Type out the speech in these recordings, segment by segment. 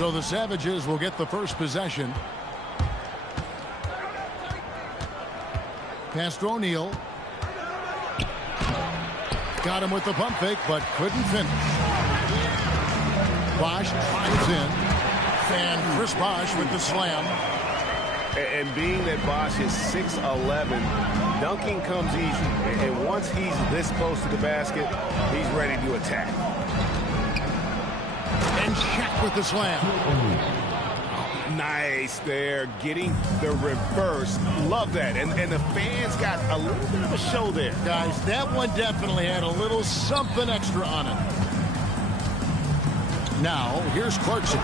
So the Savages will get the first possession. Pass to O'Neal. Got him with the pump fake, but couldn't finish. Bosch drives in. And Chris Bosch with the slam. And being that Bosch is 6'11", dunking comes easy. And once he's this close to the basket, he's ready to attack. And Shaq with the slam. Nice there, getting the reverse. Love that. And the fans got a little bit of a show there. Guys, that one definitely had a little something extra on it. Now, here's Clarkson.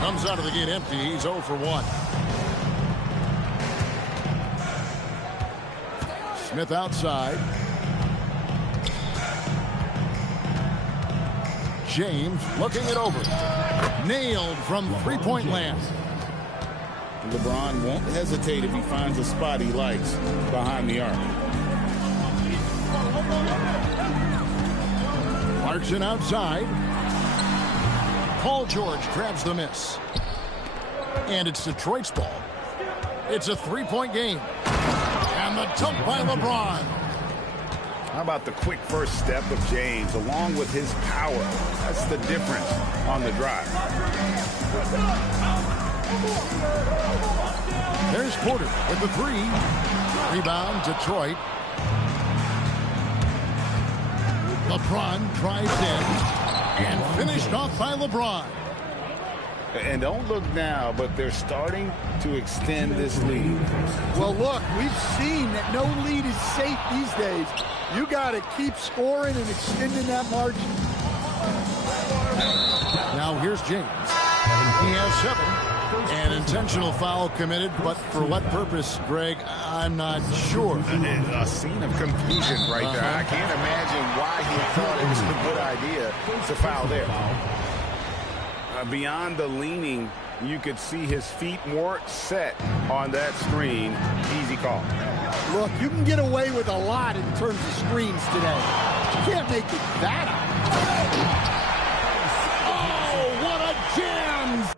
Comes out of the gate empty. He's 0 for 1. Smith outside. James looking it over. Nailed from three-point land. LeBron won't hesitate if he finds a spot he likes behind the arc. Clarkson outside. Paul George grabs the miss. And it's Detroit's ball. It's a three-point game. And the dunk by LeBron. How about the quick first step of James along with his power? That's the difference on the drive. There's Porter with the three. Rebound, Detroit. LeBron drives in. And finished off by LeBron. And don't look now, but they're starting to extend this lead. Well, look, we've seen that no lead is safe these days. You got to keep scoring and extending that margin. Now here's James. He has 7. An intentional foul committed, but for what purpose, Greg, I'm not sure. A scene of confusion right there. I can't imagine why he thought it was a good idea to foul there. Beyond the leaning, you could see his feet more set on that screen. Easy call. Look, you can get away with a lot in terms of screens today. You can't make it that obvious. Oh, what a jam!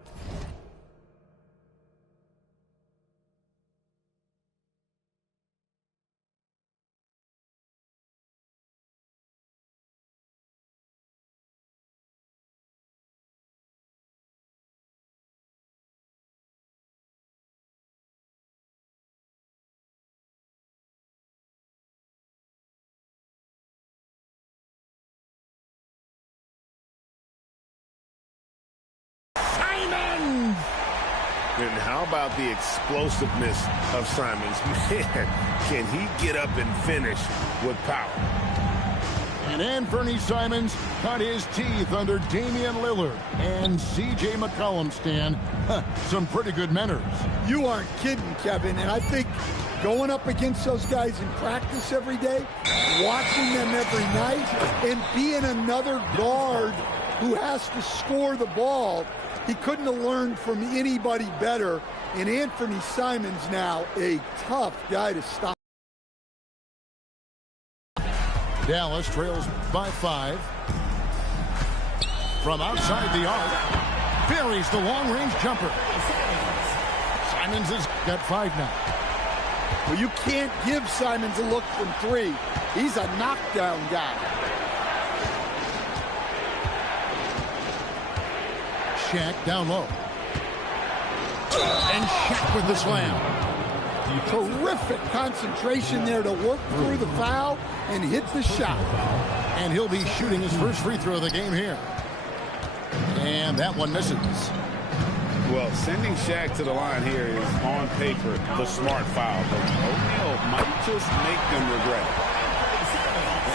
And how about the explosiveness of Simons? Man, can he get up and finish with power? And Anthony Simons cut his teeth under Damian Lillard and C.J. McCollum, Stan. Some pretty good manners. You aren't kidding, Kevin. And I think going up against those guys in practice every day, watching them every night, and being another guard who has to score the ball, he couldn't have learned from anybody better. And Anthony Simons now a tough guy to stop. Dallas trails by 5. From outside the arc, buries the long-range jumper. Simons has got 5 now. Well, you can't give Simons a look from 3. He's a knockdown guy. Shaq down low. And Shaq with the slam. Terrific concentration there to work through the foul and hit the shot. And he'll be shooting his first free throw of the game here. And that one misses. Well, sending Shaq to the line here is on paper the smart foul, but O'Neal might just make them regret it.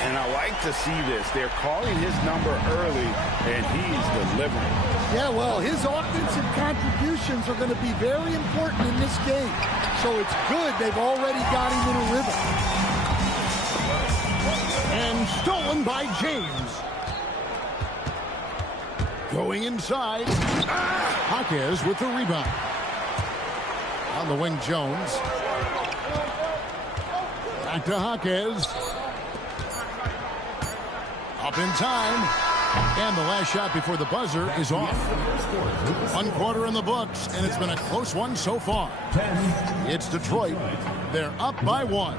And I like to see this. They're calling his number early, and he's delivering. Yeah, well, his offensive contributions are going to be very important in this game. So it's good they've already got him in a rhythm. And stolen by James. Going inside. Jaquez with the rebound. On the wing, Jones. Back to Jaquez. Up in time. And the last shot before the buzzer is off. 1 quarter in the books, and it's been a close one so far. It's Detroit. They're up by 1.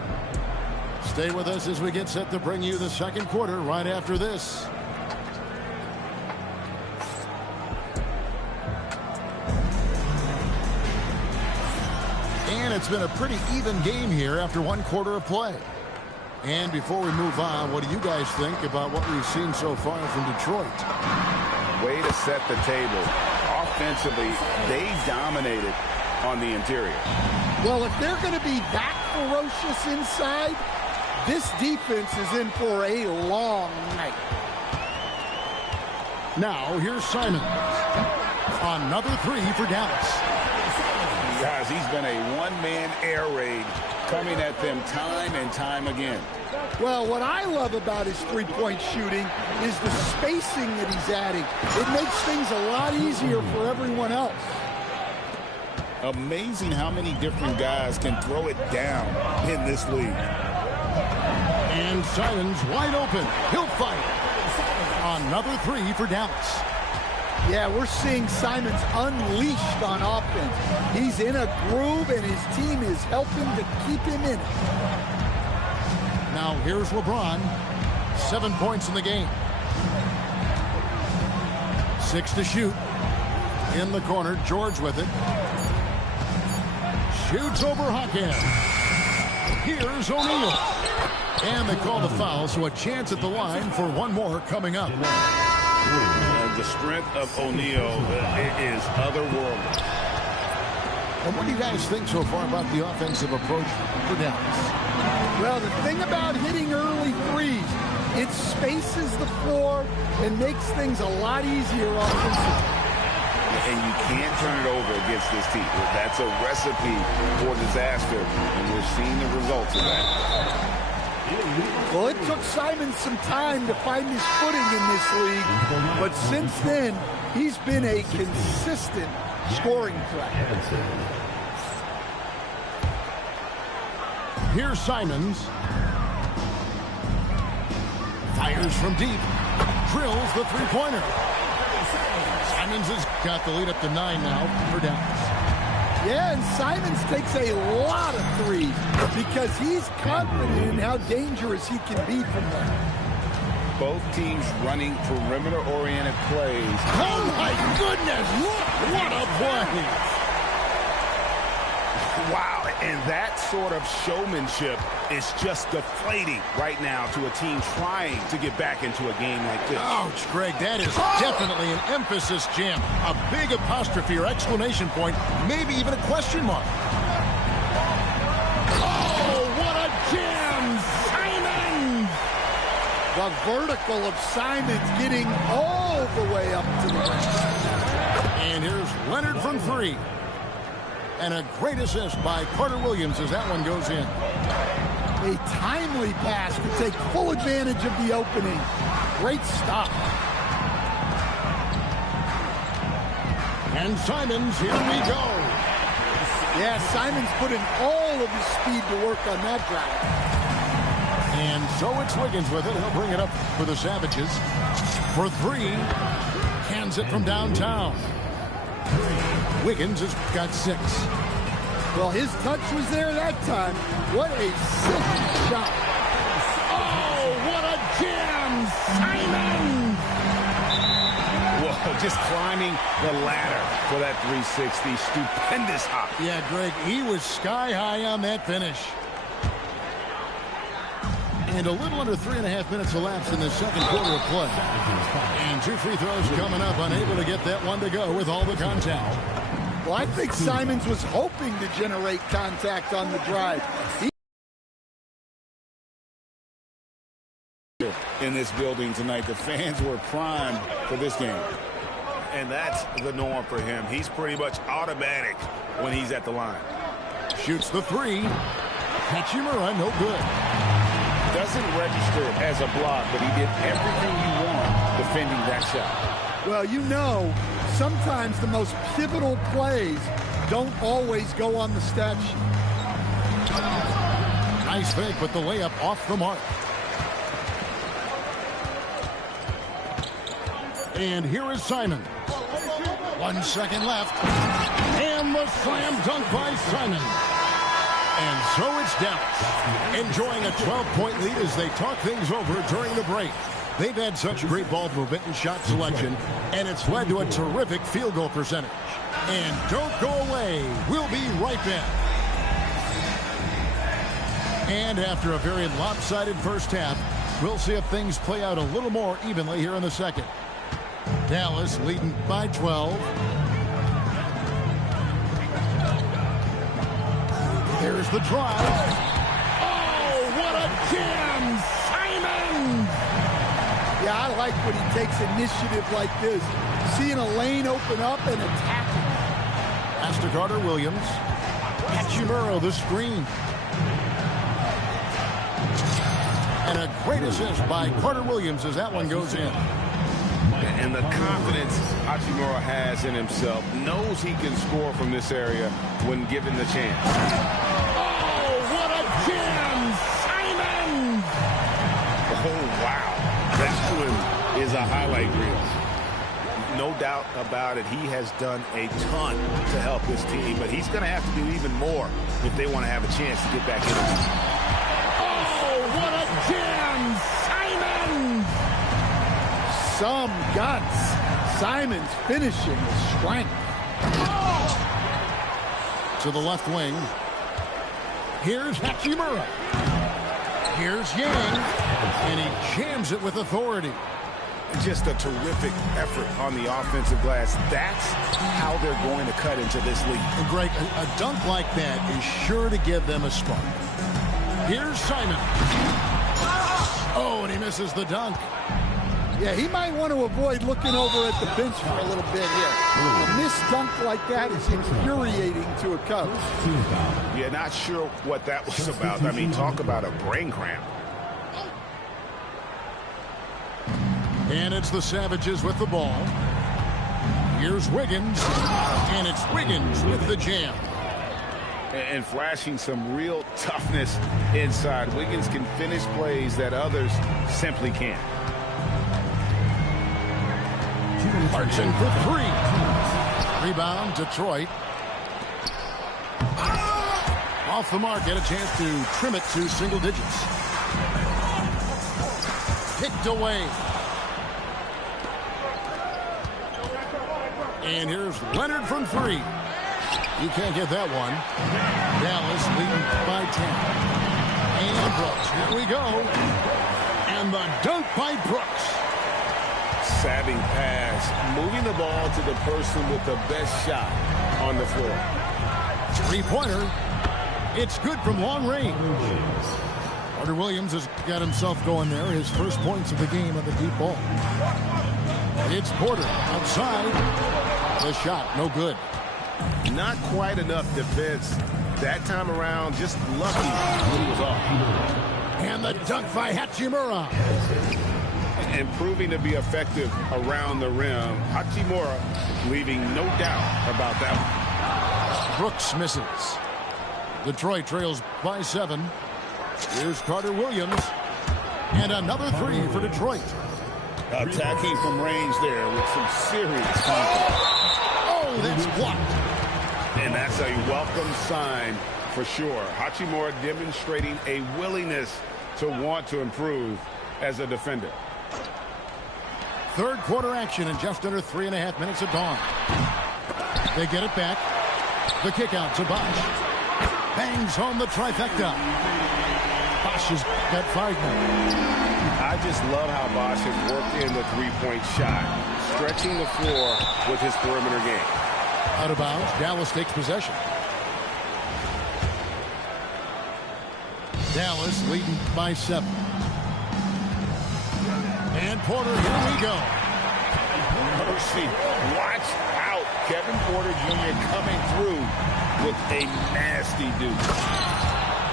Stay with us as we get set to bring you the second quarter right after this. And it's been a pretty even game here after 1 quarter of play. And before we move on, what do you guys think about what we've seen so far from Detroit? Way to set the table. Offensively, they dominated on the interior. Well, if they're going to be that ferocious inside, this defense is in for a long night. Now, here's Simons. Another 3 for Dallas. Guys, he's been a one-man air raid coming at them time and time again. Well, what I love about his three-point shooting is the spacing that he's adding. It makes things a lot easier for everyone else. Amazing how many different guys can throw it down in this league. And Simons wide open. He'll fight. Another 3 for Dallas. Yeah, we're seeing Simons unleashed on offense. He's in a groove, and his team is helping to keep him in it. Now here's LeBron. 7 points in the game. 6 to shoot. In the corner, George with it. Shoots over Hawkins. Here's O'Neal. And they call the foul, so a chance at the line for one more coming up. The strength of O'Neal is otherworldly. And what do you guys think so far about the offensive approach for Dallas? Well, the thing about hitting early threes, it spaces the floor and makes things a lot easier offensively. And you can't turn it over against this team. That's a recipe for disaster, and we're seeing the results of that. Well, it took Simon some time to find his footing in this league, but since then, he's been a consistent scoring threat. Here's Simons. Fires from deep. Drills the three-pointer. Simons has got the lead up to 9 now for Dallas. Yeah, and Simons takes a lot of threes because he's confident in how dangerous he can be from there. Both teams running perimeter-oriented plays. Oh, my goodness! What a play! Wow, and that sort of showmanship is just deflating right now to a team trying to get back into a game like this. Ouch, Greg, that is definitely an emphasis jam. A big apostrophe or exclamation point, maybe even a question mark. Oh, what a jam! Simon! The vertical of Simons getting all the way up to the rim. And here's Leonard from 3. And a great assist by Carter Williams as that one goes in. A timely pass to take full advantage of the opening. Great stop. And Simons, here we go. Yeah, Simons putting all of his speed to work on that drive. And so it's Wiggins with it. He'll bring it up for the Savages. For 3. Cans it from downtown. Wiggins has got 6. Well, his touch was there that time. What a silky shot. Oh, what a jam! Simon! Whoa, just climbing the ladder for that 360. Stupendous hop. Yeah, Greg, he was sky high on that finish. And a little under 3.5 minutes elapsed in the second quarter of play. And 2 free throws coming up, unable to get that one to go with all the contact. Well, I think Simons was hoping to generate contact on the drive. In this building tonight, the fans were primed for this game. And that's the norm for him. He's pretty much automatic when he's at the line. Shoots the 3. Hachimura, no good. Doesn't register as a block, but he did everything you want defending that shot. Well, you know, sometimes the most pivotal plays don't always go on the stat sheet. Nice fake, but the layup off the mark. And here is Simon. 1 second left. And the slam dunk by Simon. And so it's Dallas, enjoying a 12-point lead as they talk things over during the break. They've had such great ball movement and shot selection, and it's led to a terrific field goal percentage. And don't go away. We'll be right back. And after a very lopsided first half, we'll see if things play out a little more evenly here in the second. Dallas leading by 12. There's the drive. Oh, what a jam! Simon! Yeah, I like when he takes initiative like this. Seeing a lane open up and attacking. Pass to Carter Williams. Hachimura the screen. And a great assist by Carter Williams as that one goes in. And the confidence Hachimura has in himself, knows he can score from this area when given the chance. Oh, what a jam! Simon! Oh, wow. That one is a highlight reel. No doubt about it, he has done a ton to help this team, but he's going to have to do even more if they want to have a chance to get back in it. Oh, what a jam! Simon! Some guts. Simon's finishing is strength. To the left wing. Here's Hachimura. Here's Yang. And he jams it with authority. Just a terrific effort on the offensive glass. That's how they're going to cut into this lead. And Greg, a dunk like that is sure to give them a spark. Here's Simon. Oh, and he misses the dunk. Yeah, he might want to avoid looking over at the bench for a little bit here. A missed dunk like that is infuriating to a coach. Yeah, not sure what that was about. I mean, talk about a brain cramp. And it's the Savages with the ball. Here's Wiggins. And it's Wiggins with the jam. And flashing some real toughness inside. Wiggins can finish plays that others simply can't. Clarkson for three. Rebound, Detroit. Off the mark, get a chance to trim it to single digits. Picked away. And here's Leonard from three. You can't get that one. Dallas leading by 10. And Brooks, here we go. And the dunk by Brooks. Savvy pass, moving the ball to the person with the best shot on the floor. Three-pointer. It's good from long range. Carter Williams has got himself going there. His first points of the game on the deep ball. It's Porter outside. The shot, no good. Not quite enough defense that time around. Just lucky when he was off. And the dunk by Hachimura. And proving to be effective around the rim. Hachimura leaving no doubt about that one. Brooks misses. Detroit trails by 7. Here's Carter Williams. And another three for Detroit. Attacking from range there with some serious confidence. Oh, that's blocked. And that's a welcome sign for sure. Hachimura demonstrating a willingness to want to improve as a defender. Third quarter action in just under 3.5 minutes of gone. They get it back. The kick out to Bosch. Bangs home the trifecta. Bosch has got 5 men. I just love how Bosch has worked in the three-point shot, stretching the floor with his perimeter game. Out of bounds, Dallas takes possession. Dallas leading by 7. And Porter, here we go. Mercy, watch out. Kevin Porter Jr. coming through with a nasty deuce.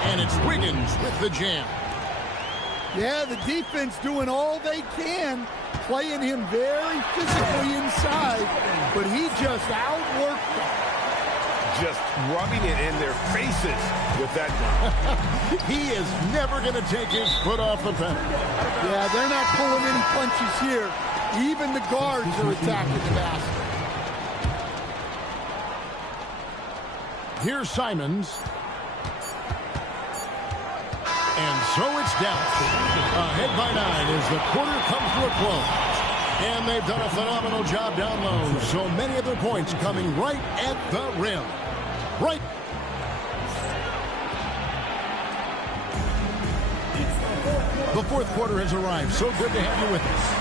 And it's Wiggins with the jam. Yeah, the defense doing all they can, playing him very physically inside, but he just outworked them. Just rubbing it in their faces with that gun. He is never going to take his foot off the pedal. Yeah, they're not pulling any punches here. Even the guards are attacking the basket. Here's Simons. And so it's down. Ahead by 9 as the quarter comes to a close. And they've done a phenomenal job down low. So many of their points coming right at the rim. Right. The fourth quarter has arrived. So good to have you with us.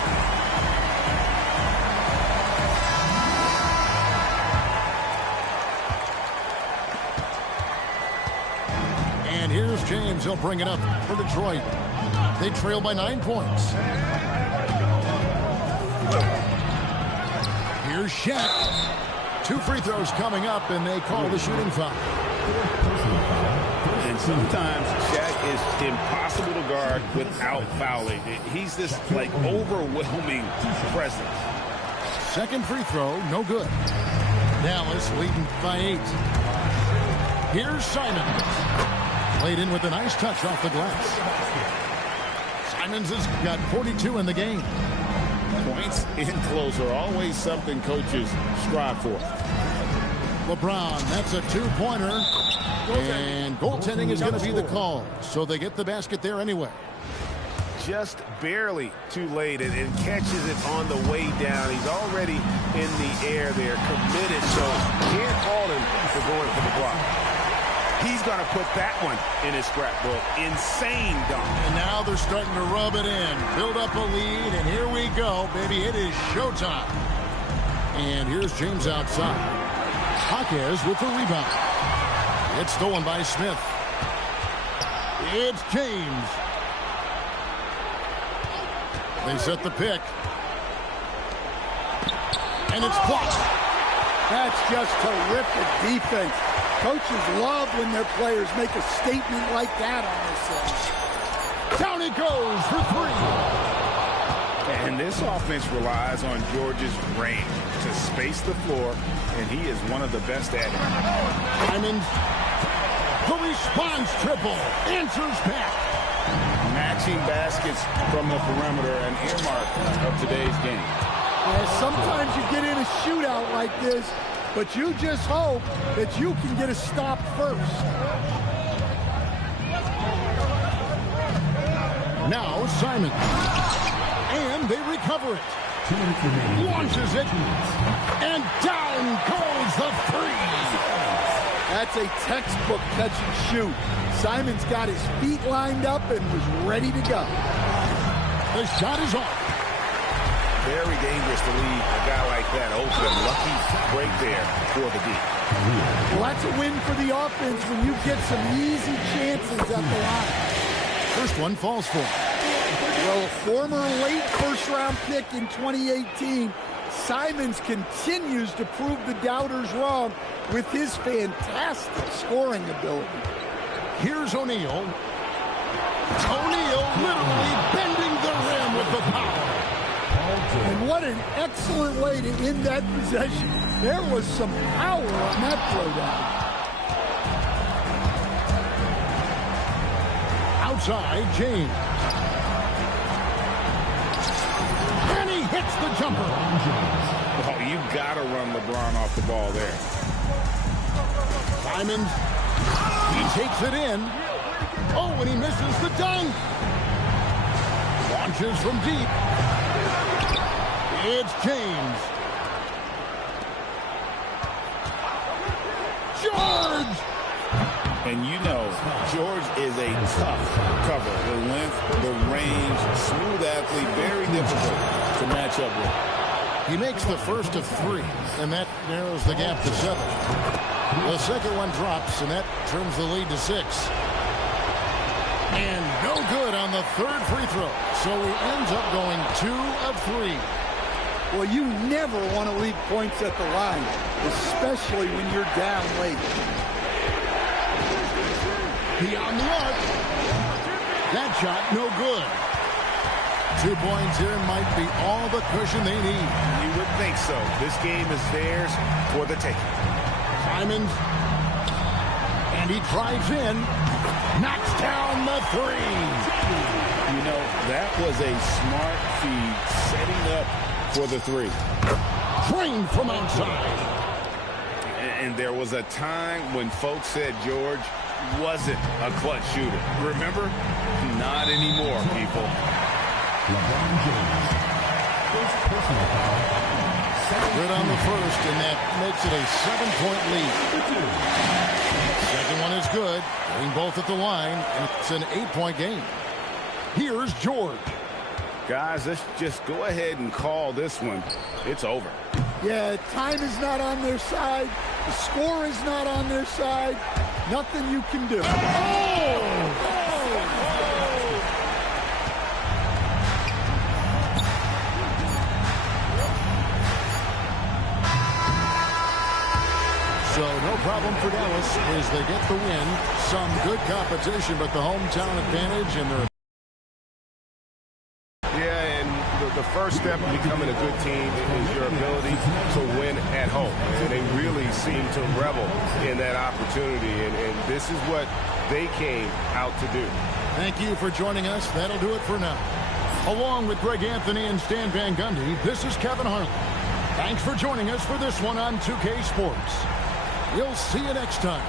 And here's James. He'll bring it up for Detroit. They trail by 9 points. Here's Shaq. 2 free throws coming up, and they call the shooting foul. And sometimes Shaq is impossible to guard without fouling. He's this, like, overwhelming presence. Second free throw, no good. Dallas leading by 8. Here's Simons. Played in with a nice touch off the glass. Simons has got 42 in the game. Points in close are always something coaches strive for. LeBron, that's a 2-pointer. And goaltending is going to be the call. So they get the basket there anyway. Just barely too late and catches it on the way down. He's already in the air there, committed, so can't fault him for going for the block. He's going to put that one in his scrapbook. Insane dunk. And now they're starting to rub it in, build up a lead, and here we go, baby. It is showtime. And here's James outside. Jaquez with the rebound. It's stolen by Smith. It's James. They set the pick. And it's blocked. That's just terrific defense. Coaches love when their players make a statement like that on themselves. Down it goes for 3. And this offense relies on George's range to space the floor, and he is one of the best at it. Simons. The response triple. Answers back. Matching baskets from the perimeter, an earmark of today's game. Sometimes you get in a shootout like this, but you just hope that you can get a stop first. Now Simons. And they recover it. Launches it. And down goes the 3. That's a textbook catch and shoot. Simons got his feet lined up and was ready to go. The shot is off. Very dangerous to leave a guy like that open. Lucky break there for the D. Well, that's a win for the offense when you get some easy chances at the line. First one falls for him. Well, a former late first-round pick in 2018, Simons continues to prove the doubters wrong with his fantastic scoring ability. Here's O'Neal. O'Neal literally bending the rim with the power. And what an excellent way to end that possession. There was some power on that throwdown. Outside, James. And he hits the jumper. Oh, you got to run LeBron off the ball there. Simons. He takes it in. Oh, and he misses the dunk. Launches from deep. It's James. George! And you know, George is a tough cover. The length, the range, smooth athlete, very difficult to match up with. He makes the first of 3, and that narrows the gap to 7. The second one drops, and that turns the lead to 6. And no good on the third free throw. So he ends up going 2 of 3. Well, you never want to leave points at the line, especially when you're down late. Beyond the arc. That shot, no good. 2 points here might be all the cushion they need. You would think so. This game is theirs for the taking. Simons. And he drives in. Knocks down the 3. You know, that was a smart feed, setting up for the three. Drained from outside. And there was a time when folks said George wasn't a clutch shooter. Remember? Not anymore, people. LeBron James. First personal foul. Good on the first, and that makes it a 7-point lead. Second one is good. Getting both at the line, and it's an 8-point game. Here's George. Guys, let's just go ahead and call this one. It's over. Yeah, time is not on their side. The score is not on their side. Nothing you can do. So no problem for Dallas as they get the win. Some good competition, but the hometown advantage and their... Yeah, and the first step in becoming a good team is your ability to win at home. And they really seem to revel in that opportunity, and this is what they came out to do. Thank you for joining us. That'll do it for now. Along with Greg Anthony and Stan Van Gundy, this is Kevin Harlan. Thanks for joining us for this one on 2K Sports. We'll see you next time.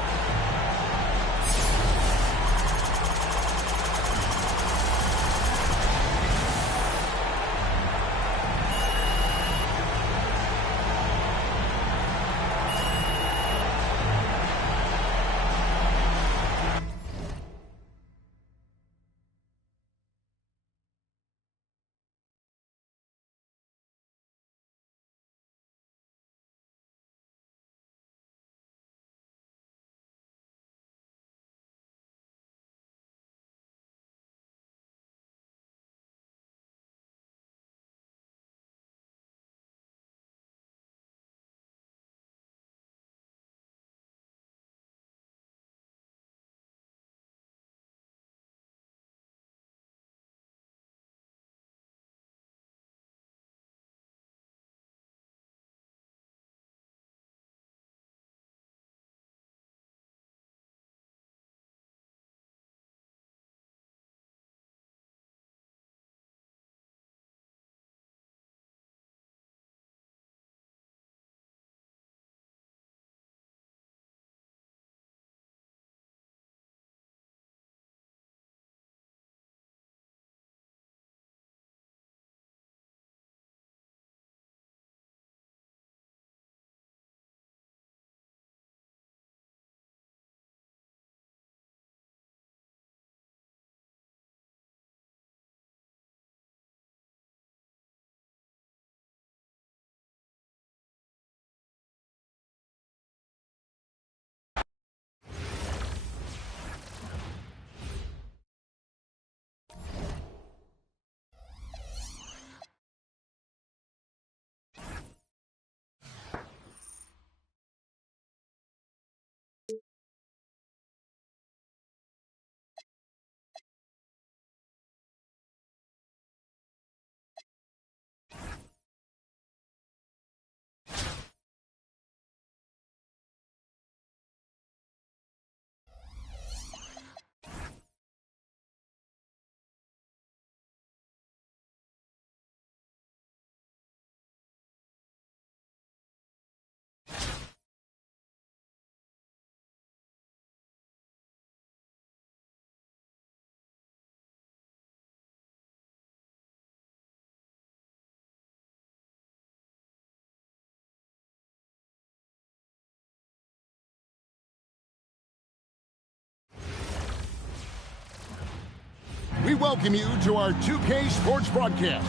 We welcome you to our 2K Sports broadcast.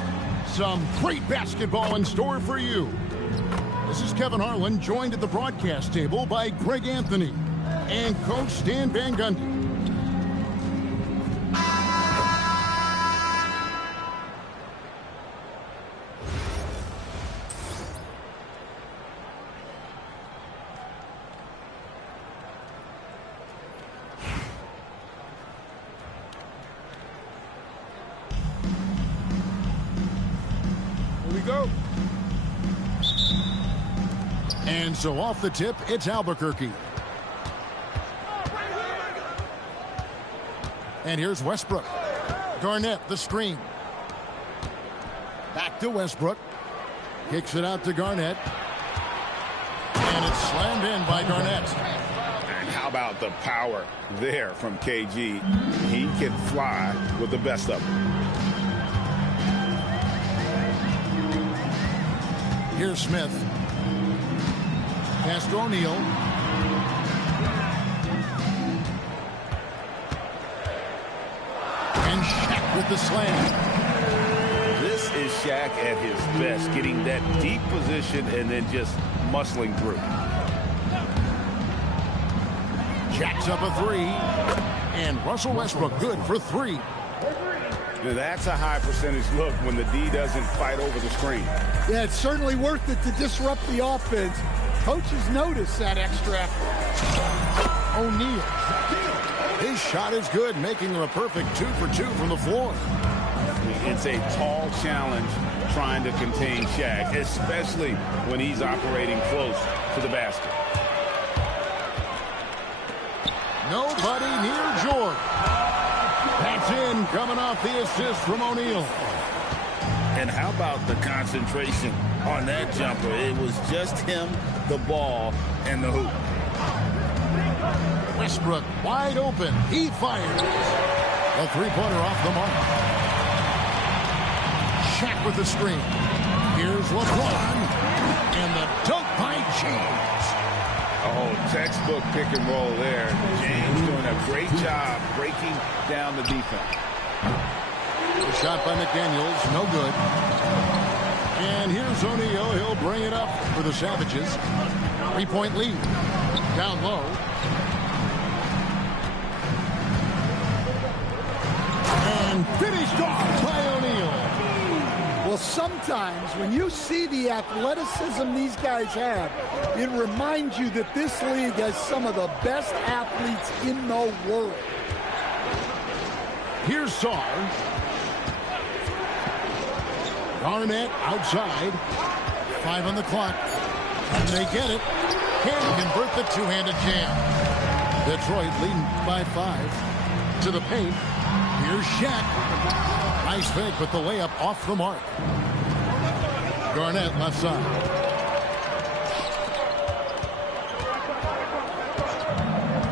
Some great basketball in store for you. This is Kevin Harlan, joined at the broadcast table by Greg Anthony and Coach Stan Van Gundy. Go. And so off the tip, it's Albuquerque. And here's Westbrook. Garnett, the screen. Back to Westbrook. Kicks it out to Garnett. And it's slammed in by Garnett. And how about the power there from KG? He can fly with the best of them. Here's Smith. Pass to O'Neal. And Shaq with the slam. This is Shaq at his best, getting that deep position and then just muscling through. Jacks up a three. And Russell Westbrook good for three. Now that's a high percentage look when the D doesn't fight over the screen. Yeah, it's certainly worth it to disrupt the offense. Coaches notice that extra effort. O'Neal. His shot is good, making him a perfect 2 for 2 from the floor. It's a tall challenge trying to contain Shaq, especially when he's operating close to the basket. Nobody near George. That's in, coming off the assist from O'Neal. And how about the concentration on that jumper? It was just him, the ball, and the hoop. Westbrook wide open. He fires. A three-pointer off the mark. Shaq with the screen. Here's LeBron. And the dunk by James. Oh, textbook pick and roll there. James doing a great job breaking down the defense. The shot by McDaniels, no good. And here's O'Neal. He'll bring it up for the Savages. 3-point lead. Down low. And finished off by O'Neal. Well, sometimes when you see the athleticism these guys have, it reminds you that this league has some of the best athletes in the world. Here's Sarr. Garnett outside. 5 on the clock. And they get it. Can't convert the two-handed jam. Detroit leading by 5. To the paint. Here's Shaq. Nice fake, but the layup off the mark. Garnett left side.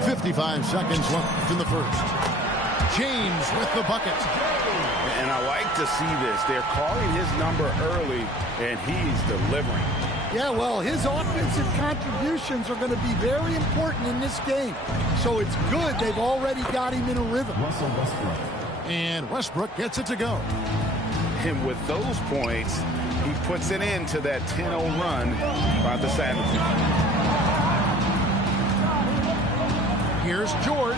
.55 seconds left in the first. James with the bucket. And I like to see this. They're calling his number early, and he's delivering. Yeah, well, his offensive contributions are going to be very important in this game. So it's good they've already got him in a rhythm. And Westbrook gets it to go. And with those points, he puts it into that 10-0 run by the Savages. Here's George.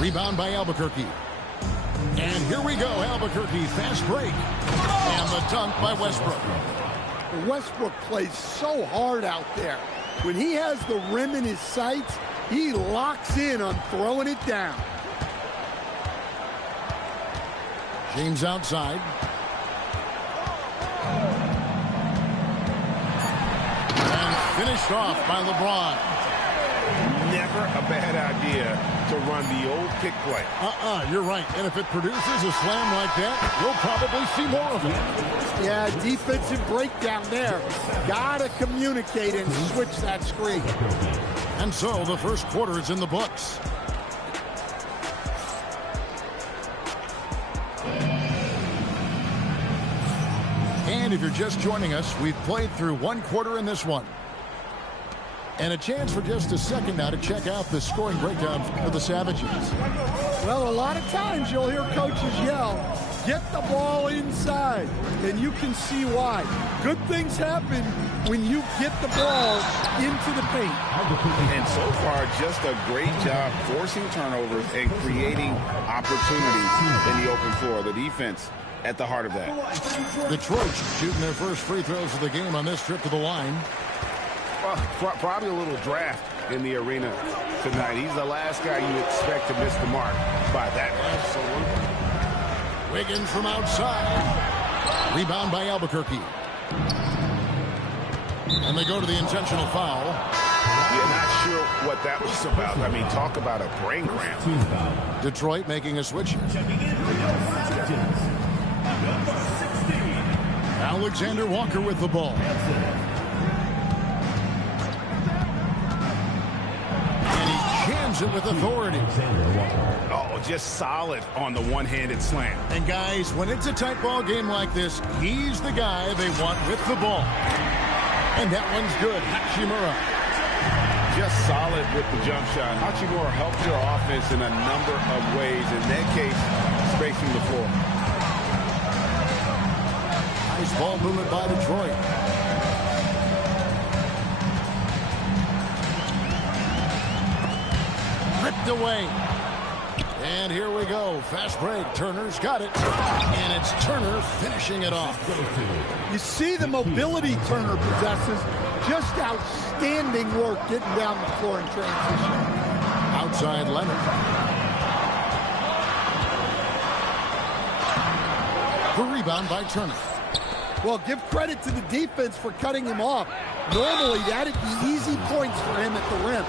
Rebound by Albuquerque. And here we go, Albuquerque, fast break. And the dunk by Westbrook. Westbrook plays so hard out there. When he has the rim in his sights, he locks in on throwing it down. James outside. And finished off by LeBron. Never a bad idea to run the old pick play. You're right. And if it produces a slam like that, we'll probably see more of it. Yeah, defensive breakdown there. Gotta communicate and switch that screen. And so the first quarter is in the books. And if you're just joining us, we've played through one quarter in this one. And a chance for just a second now to check out the scoring breakdown for the Savages. Well, a lot of times you'll hear coaches yell, get the ball inside, and you can see why. Good things happen when you get the ball into the paint. And so far, just a great job forcing turnovers and creating opportunities in the open floor. The defense at the heart of that. Detroit shooting their first free throws of the game on this trip to the line. Probably a little draft in the arena tonight. He's the last guy you expect to miss the mark by that much. Absolutely. Wiggins from outside. Rebound by Albuquerque. And they go to the intentional foul. Yeah, not sure what that was about. I mean, talk about a brain cramp. Detroit making a switch. Alexander Walker with the ball. And he jams it with authority. Oh, just solid on the one-handed slam. And guys, when it's a tight ball game like this, he's the guy they want with the ball. And that one's good. Hachimura. Just solid with the jump shot. Hachimura helps your offense in a number of ways. In that case, spacing the floor. Nice ball movement by Detroit. Ripped away. And here we go. Fast break. Turner's got it. And it's Turner finishing it off. You see the mobility Turner possesses. Just outstanding work getting down the floor in transition. Outside Leonard. The rebound by Turner. Well, give credit to the defense for cutting him off. Normally, that'd be easy points for him at the rim.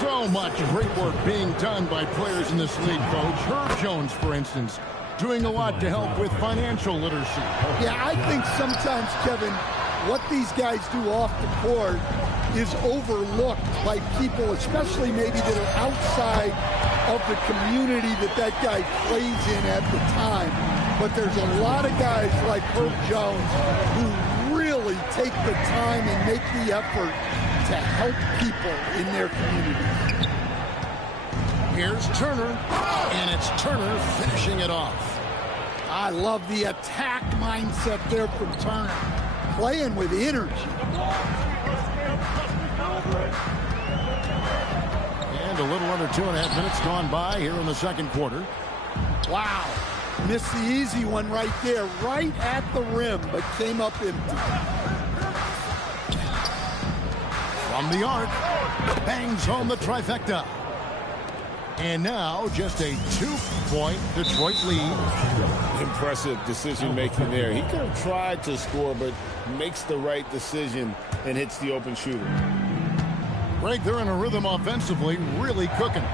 So much great work being done by players in this league, Coach. Herb Jones, for instance, doing a lot to help with financial literacy. Yeah, I think sometimes, Kevin, what these guys do off the court is overlooked by people, especially maybe that are outside of the community that guy plays in at the time. But there's a lot of guys like Herb Jones who really take the time and make the effort to help people in their communities. Here's Turner, and it's Turner finishing it off. I love the attack mindset there from Turner, playing with energy. And a little under 2.5 minutes gone by here in the second quarter. Wow. Missed the easy one right there, right at the rim, but came up empty. From the arc, bangs home the trifecta. And now just a 2-point Detroit lead. Impressive decision-making there. He could have tried to score, but makes the right decision and hits the open shooter. Greg, they're in a rhythm offensively, really cooking.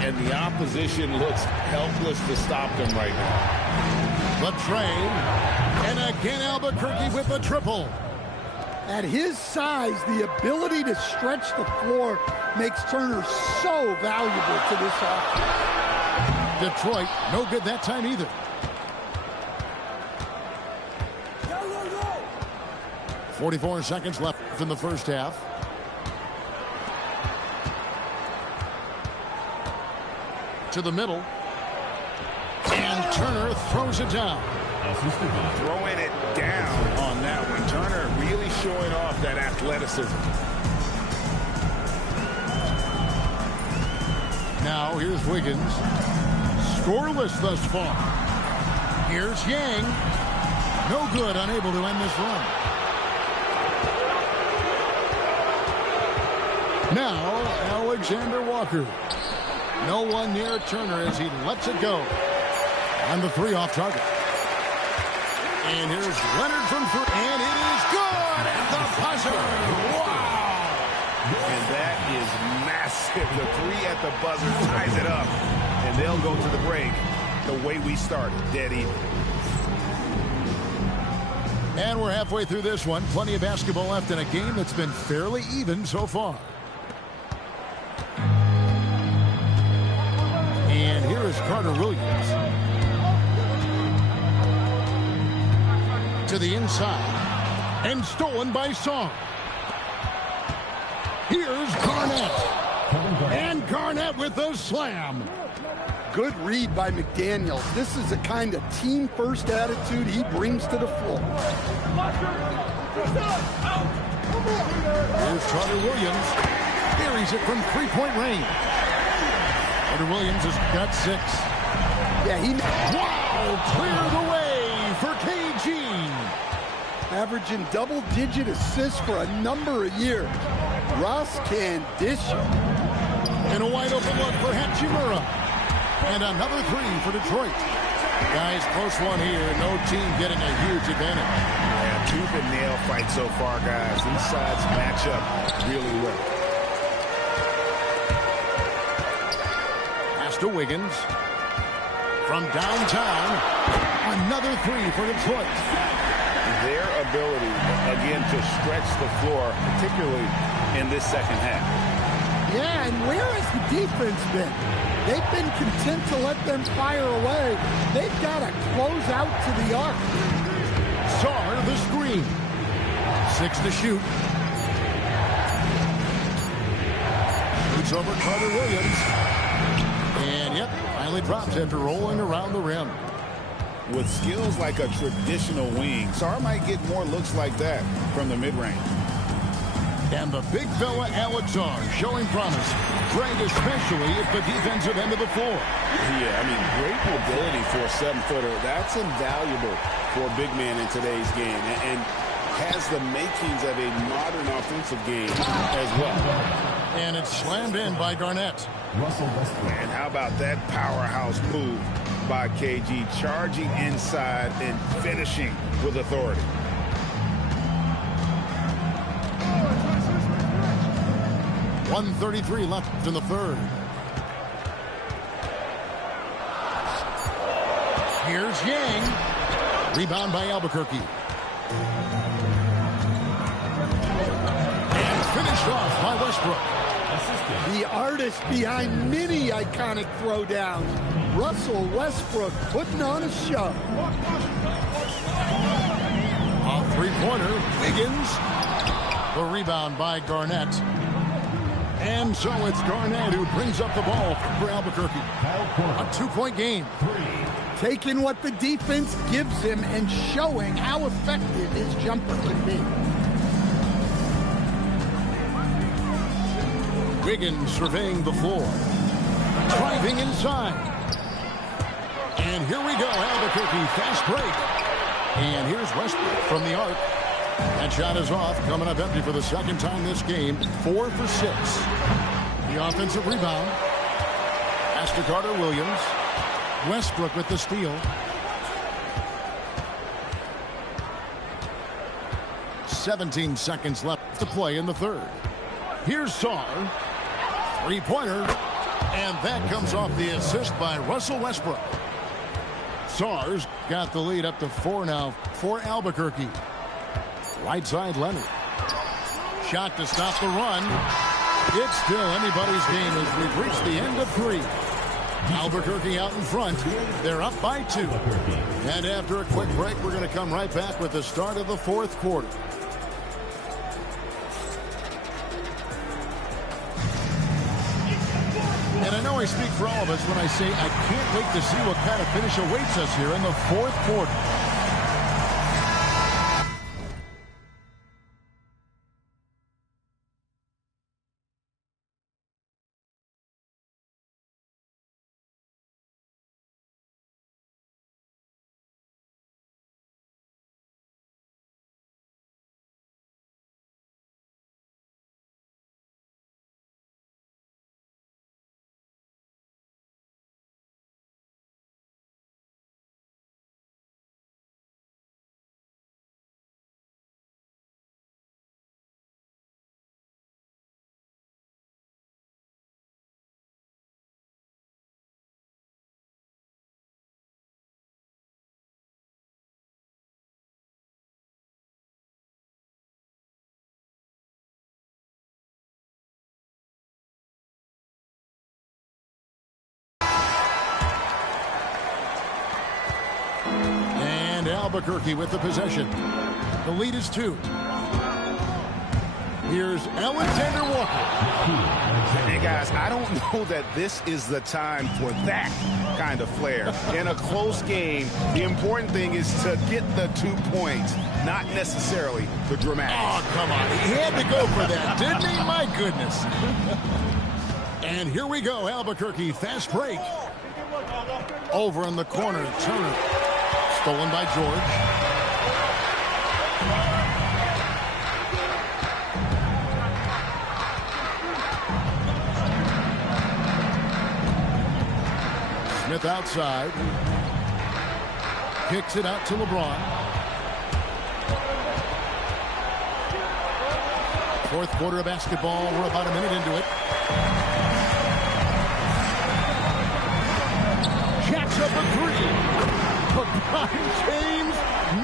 And the opposition looks helpless to stop them right now. The trade, and again Albuquerque with the triple. At his size, the ability to stretch the floor makes Turner so valuable to this offense. Detroit, no good that time either. Go. 44 seconds left in the first half. To the middle. And Turner throws it down. Throwing it down on that one. Turner really showing off that athleticism. Now here's Wiggins. Scoreless thus far. Here's Yang. No good, unable to end this run. Now Alexander Walker. No one near Turner as he lets it go. And the three off target. And here's Leonard from three. And it is good at the buzzer. Wow. And that is massive. The three at the buzzer ties it up. And they'll go to the break the way we started. Dead even. And we're halfway through this one. Plenty of basketball left in a game that's been fairly even so far. And here is Carter Williams. To the inside. And stolen by Song. Here's Garnett. And Garnett with the slam. Good read by McDaniels. This is the kind of team-first attitude he brings to the floor. Here's Carter Williams. Buries it from three-point range. Carter Williams has got 6. Yeah, Wow! Clear the way for KG. averaging double-digit assists for a number of years. Russ can dish it. And a wide-open look for Hachimura. And another three for Detroit. Guys, close one here. No team getting a huge advantage. Yeah, tooth and nail fight so far, guys. These sides match up really well. Pass to Wiggins. From downtown, another three for Detroit. their ability, again, to stretch the floor, particularly in this second half. Yeah, and where has the defense been? They've been content to let them fire away. They've got to close out to the arc. Saar the screen. 6 to shoot. Boots over Carter Williams. And, yep, finally drops after rolling around the rim. With skills like a traditional wing, Saar might get more looks like that from the mid-range. And the big fella Alex Saar showing promise. Great, especially at the defensive end of the floor. Yeah, I mean, great mobility for a 7-footer. That's invaluable for a big man in today's game. And has the makings of a modern offensive game as well. And it's slammed in by Garnett. And how about that powerhouse move by KG, charging inside and finishing with authority. .133 left in the third. Here's Yang. Rebound by Albuquerque. And finished off by Westbrook. The artist behind many iconic throwdowns, Russell Westbrook, putting on a show. A three-pointer, Wiggins. The rebound by Garnett. And so it's Garnett who brings up the ball for Albuquerque. A 2-point game. Taking what the defense gives him and showing how effective his jumper can be. Wiggins surveying the floor. Driving inside. And here we go, Albuquerque, fast break. And here's Westbrook from the arc. That shot is off, coming up empty for the second time this game. 4 for 6. The offensive rebound. Pass to Carter Williams. Westbrook with the steal. 17 seconds left to play in the third. Here's Saar. Three-pointer. And that comes off the assist by Russell Westbrook. Saar's got the lead up to 4 now for Albuquerque. Right side, Leonard. Shot to stop the run. It's still anybody's game as we've reached the end of 3. Albuquerque out in front. They're up by 2. And after a quick break, we're going to come right back with the start of the fourth quarter. And I know I speak for all of us when I say I can't wait to see what kind of finish awaits us here in the fourth quarter. Albuquerque with the possession. The lead is 2. Here's Alexander Walker. Hey, guys, I don't know that this is the time for that kind of flair. In a close game, the important thing is to get the 2 points, not necessarily the dramatics. Oh, come on. He had to go for that, didn't he? My goodness. And here we go, Albuquerque, fast break. Over in the corner, Turner. Stolen by George. Smith outside. Kicks it out to LeBron. Fourth quarter of basketball. We're about a minute into it. Jacks up a 3. LeBron James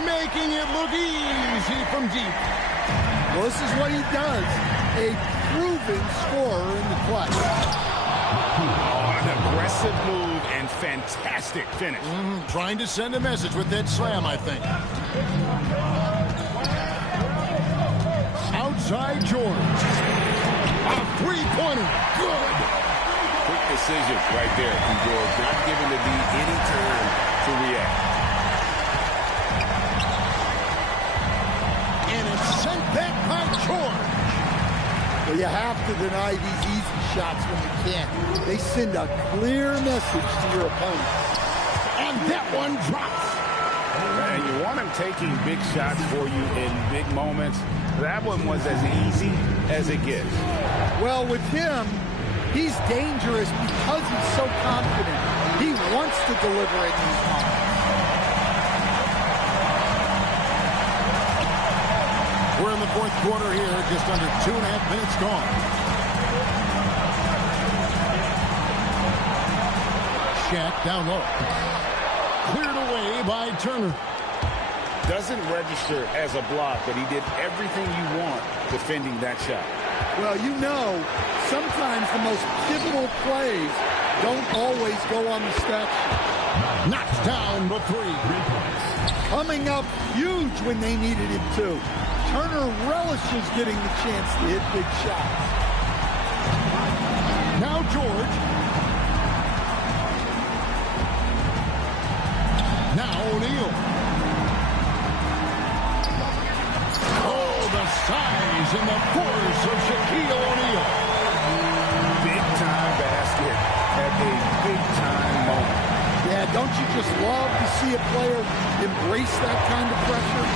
making it look easy from deep. Well, this is what he does. A proven scorer in the clutch. Oh, an aggressive move and fantastic finish. Trying to send a message with that slam, I think. Outside George. A three-pointer. Good. Quick decision right there from George. Not giving the D any time to react. And it's sent back by George. Well, you have to deny these easy shots when you can't. They send a clear message to your opponent. And that one drops. And you want him taking big shots for you in big moments. That one was as easy as it gets. Well, with him, he's dangerous because he's so confident. He wants to deliver in these moments. We're in the fourth quarter here, just under 2.5 minutes gone. Shaq down low. Cleared away by Turner. Doesn't register as a block, but he did everything you want defending that shot. Well, you know, sometimes the most pivotal plays don't always go on the stat sheet. Knocks down the three. Coming up huge when they needed him to. Turner relishes getting the chance to hit big shots. Now George. Now O'Neal. Oh, the size and the force of Shaquille O'Neal. Big-time basket at a big-time moment. Yeah, don't you just love to see a player embrace that kind of pressure?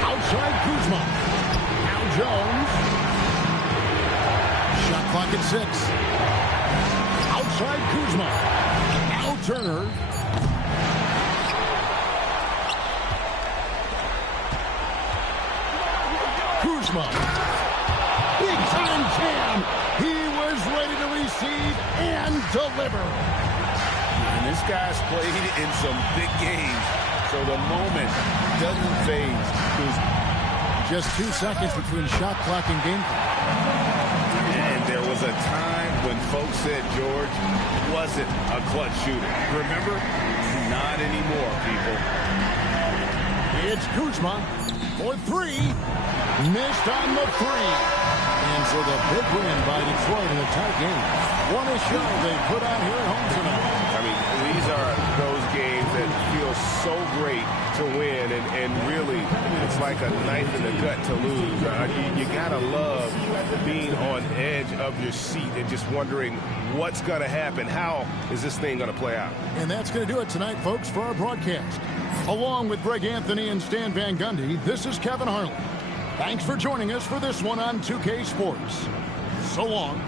Outside Kuzma. Now Jones. Shot clock at 6. Outside Kuzma. Now Turner. Kuzma. Big time jam. He was ready to receive and deliver. And this guy's played in some big games, so the moment doesn't phase Kuzma. Just 2 seconds between shot clock and game clock. And there was a time when folks said George wasn't a clutch shooter. Remember? Not anymore, people. It's Kuzma for 3. Missed on the 3. And so the big win by Detroit in a tight game. What a show they put on here at home tonight. I mean, these are those games that feel so great to win, and really, it's like a knife in the gut to lose. You gotta love being on edge of your seat and just wondering what's gonna happen. How is this thing gonna play out? And that's going to do it tonight, folks, for our broadcast. Along with Greg Anthony and Stan Van Gundy, this is Kevin Harlan. Thanks for joining us for this one on 2K Sports. So long.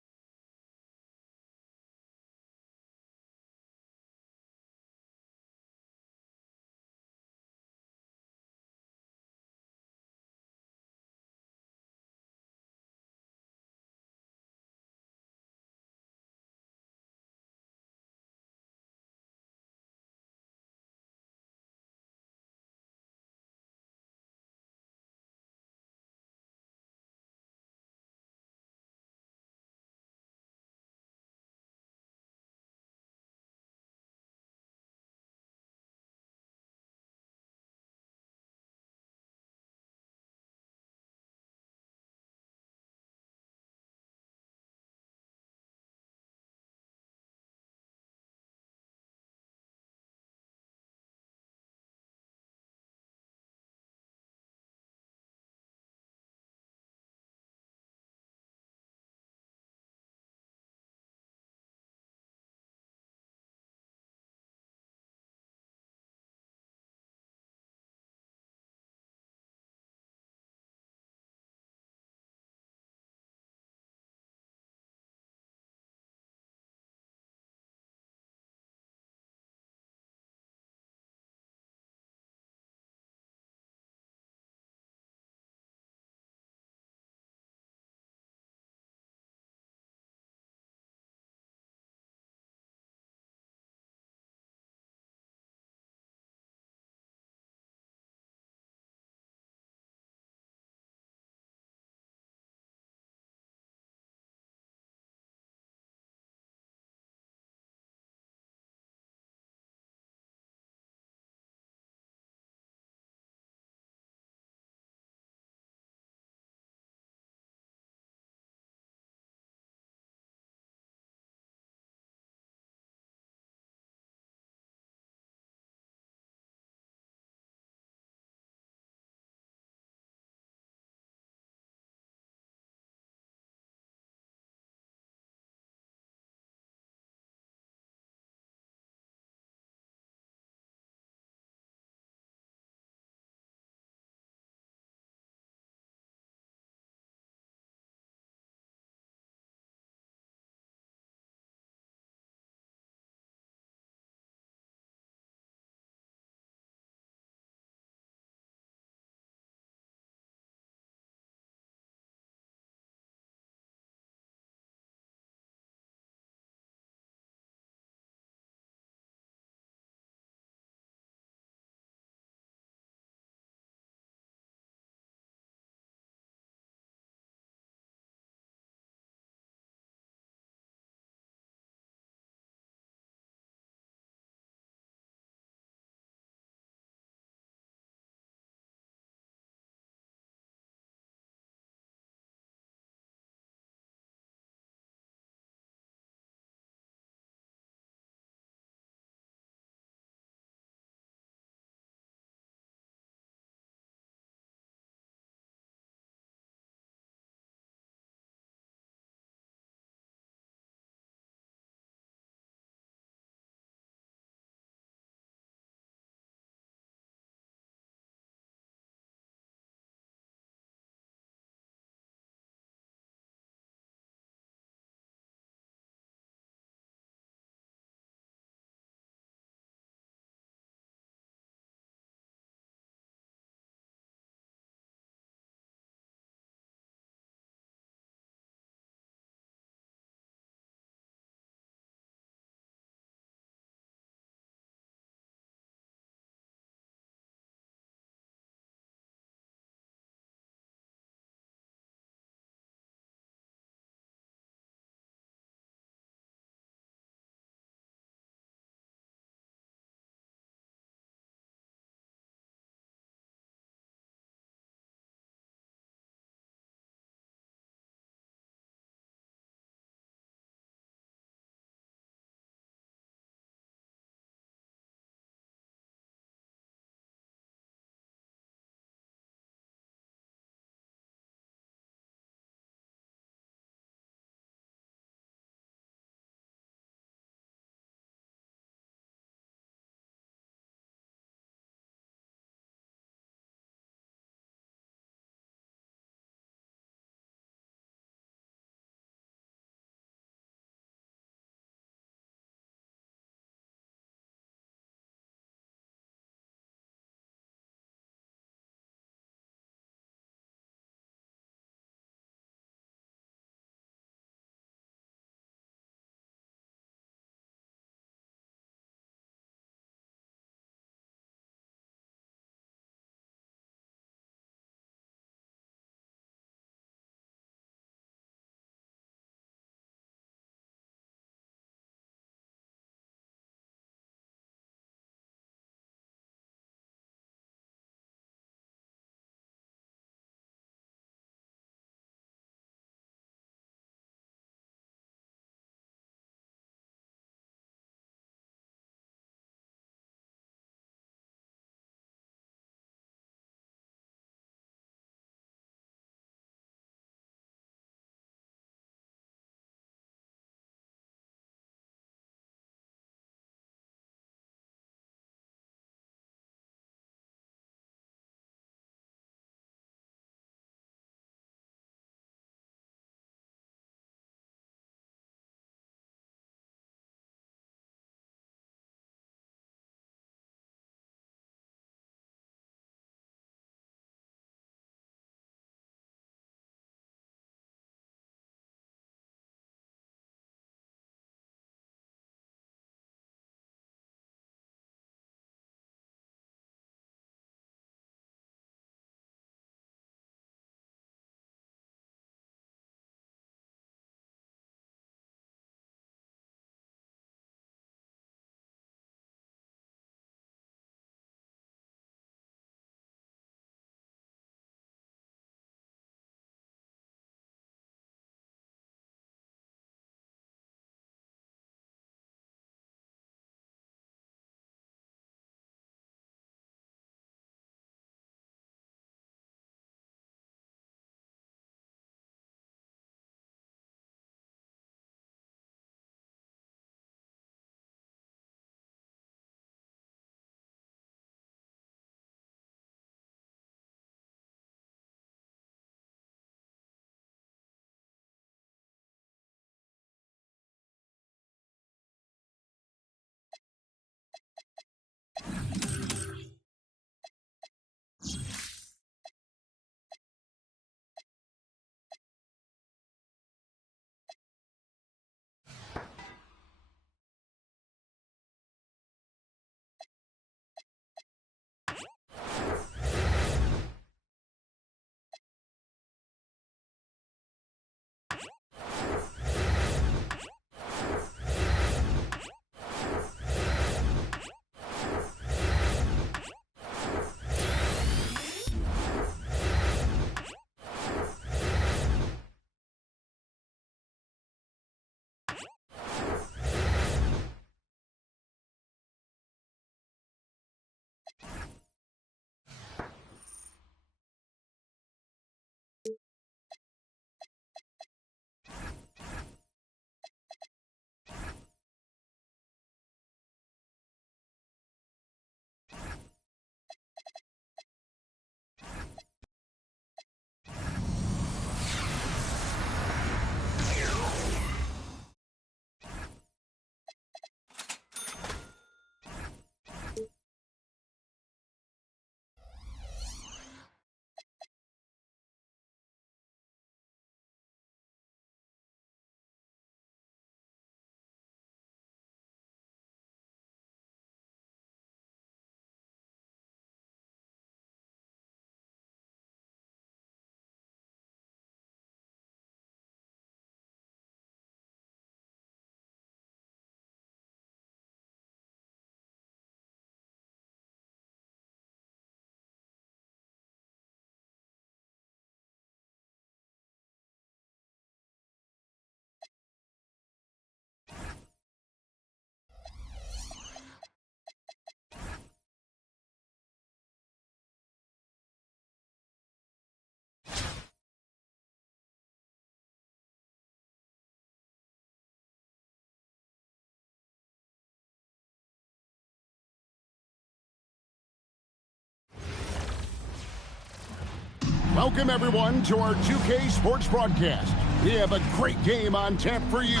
Welcome, everyone, to our 2K Sports broadcast. We have a great game on tap for you.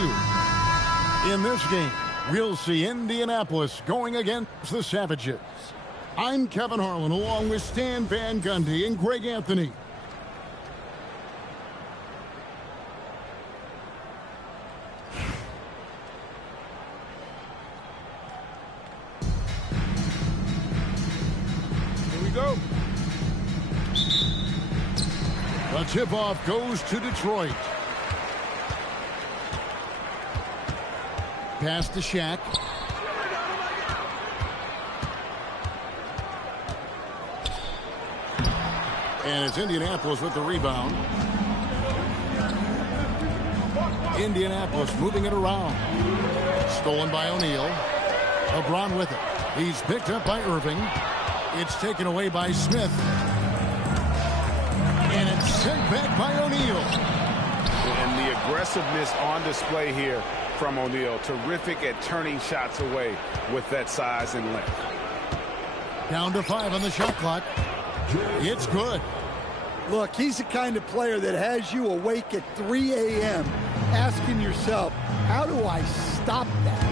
In this game, we'll see Indianapolis going against the Savages. I'm Kevin Harlan, along with Stan Van Gundy and Greg Anthony. Here we go. The tip-off goes to Detroit. Pass to Shaq. And it's Indianapolis with the rebound. Indianapolis moving it around. Stolen by O'Neal. LeBron with it. He's picked up by Irving. It's taken away by Smith. And it's sent back by O'Neal. And the aggressiveness on display here from O'Neal. Terrific at turning shots away with that size and length. Down to 5 on the shot clock. It's good. Look, he's the kind of player that has you awake at 3 a.m. asking yourself, how do I stop that?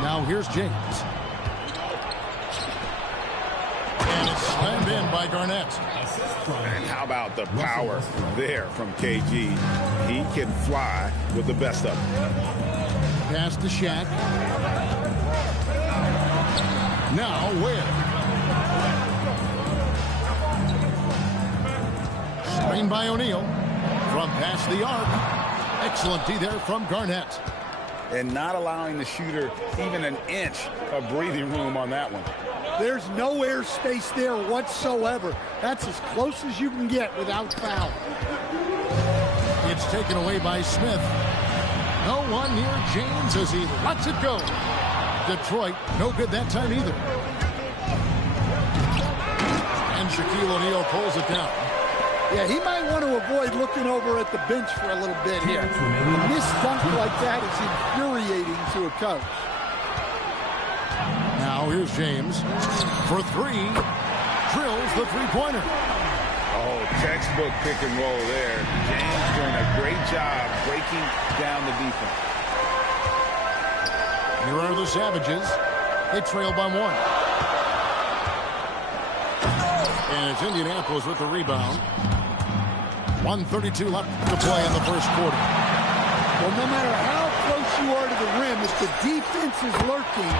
Now here's James. And it's slammed in by Garnett. And how about the power there from KG? He can fly with the best of them. Pass to Shaq. Now Ware. Screen by O'Neal. From past the arc. Excellent D there from Garnett. And not allowing the shooter even an inch of breathing room on that one. There's no air space there whatsoever. That's as close as you can get without foul. It's taken away by Smith. No one near James as he lets it go. Detroit, no good that time either. And Shaquille O'Neal pulls it down. Yeah, he might want to avoid looking over at the bench for a little bit here. A missed dunk like that is infuriating to a coach. Now here's James for 3. Drills the three-pointer. Oh, textbook pick and roll there. James doing a great job breaking down the defense. Here are the Savages. They trail by 1. And it's Indianapolis with the rebound. 1:32 left to play in the first quarter. Well, no matter how close you are to the rim, if the defense is lurking,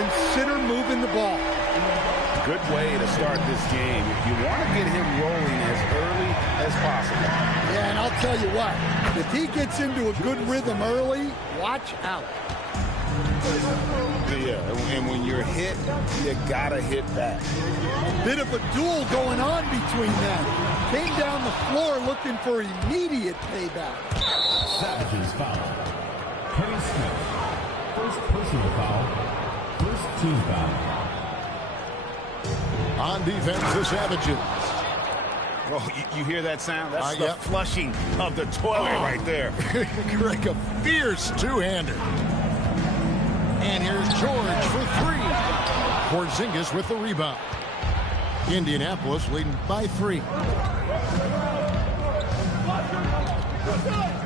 consider moving the ball. Good way to start this game. If you want to get him rolling as early as possible. Yeah, and I'll tell you what, if he gets into a good rhythm early, watch out. Yeah, and when you're hit, you gotta hit back. Bit of a duel going on between them. Came down the floor looking for immediate payback. Savages foul. Kenny Smith. First personal foul. First team foul. On defense, the Savages. Oh, you hear that sound? That's the yep. flushing of the toilet right there. Greg, a fierce two-hander. And here's George for 3. Porzingis with the rebound. Indianapolis leading by 3.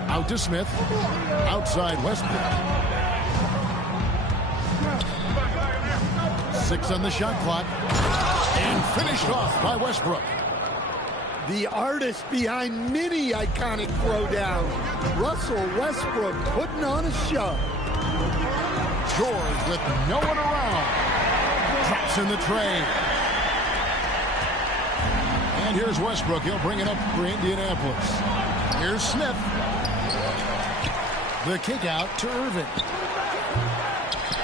Out to Smith. Outside Westbrook. 6 on the shot clock. And finished off by Westbrook. The artist behind many iconic throwdowns. Russell Westbrook putting on a show. George with no one around. Drops in the tray. And here's Westbrook. He'll bring it up for Indianapolis. Here's Smith. The kick out to Irving.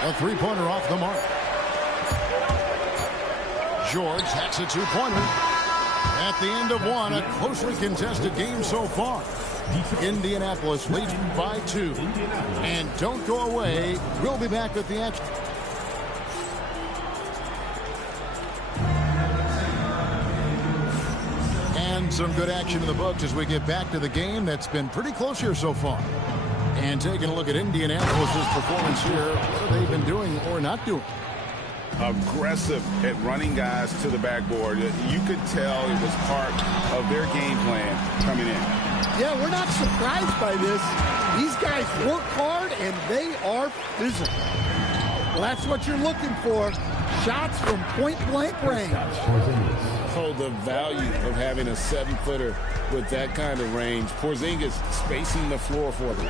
A three-pointer off the mark. George hacks a two-pointer. At the end of 1, a closely contested game so far. Indianapolis leads by 2. And don't go away. We'll be back with the action. And some good action in the books as we get back to the game that's been pretty close here so far. And taking a look at Indianapolis' performance here, what have they been doing or not doing? aggressive at running guys to the backboard. You could tell it was part of their game plan coming in. Yeah, we're not surprised by this. These guys work hard, and they are physical. Well, that's what you're looking for. Shots from point-blank range. Oh, the value of having a 7-footer with that kind of range. Porzingis spacing the floor for them.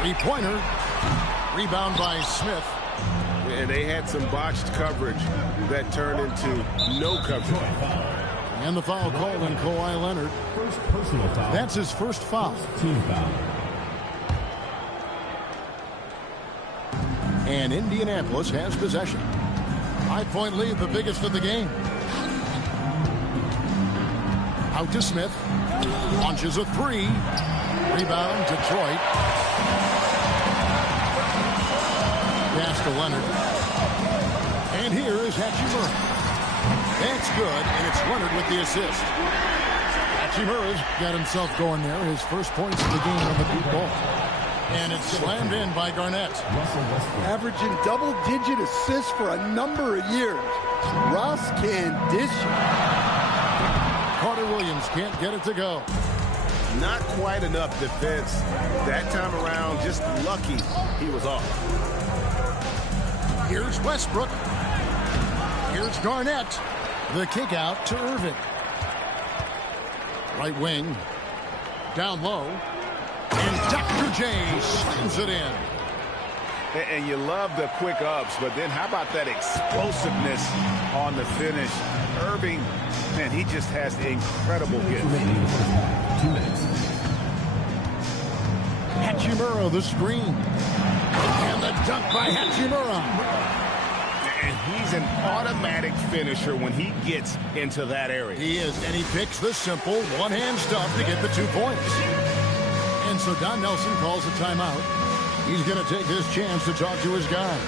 Three-pointer. Rebound by Smith. And they had some botched coverage that turned into no coverage. And the foul called on Kawhi Leonard. First personal foul. That's his first foul. Team foul. And Indianapolis has possession. 5-point lead, the biggest of the game. Out to Smith. Launches a three. Rebound, Detroit. Pass to Leonard. And here is Hachimura. That's good, and it's Leonard with the assist. Hachimura's got himself going there. His first points of the game on the deep ball. And it's slammed in by Garnett. Averaging double-digit assists for a number of years. Russ can dish it. Carter Williams can't get it to go. Not quite enough defense that time around. Just lucky he was off. Here's Westbrook. Here's Garnett. The kick out to Irving. Right wing. Down low. And Dr. J slams it in. And you love the quick ups, but then how about that explosiveness on the finish? Irving, man, he just has the incredible gift. 2 minutes. Hachimura, the screen. And the dunk by Hachimura. And he's an automatic finisher when he gets into that area. He is, and he picks the simple one-hand stuff to get the 2 points. And so Don Nelson calls a timeout. He's going to take his chance to talk to his guy.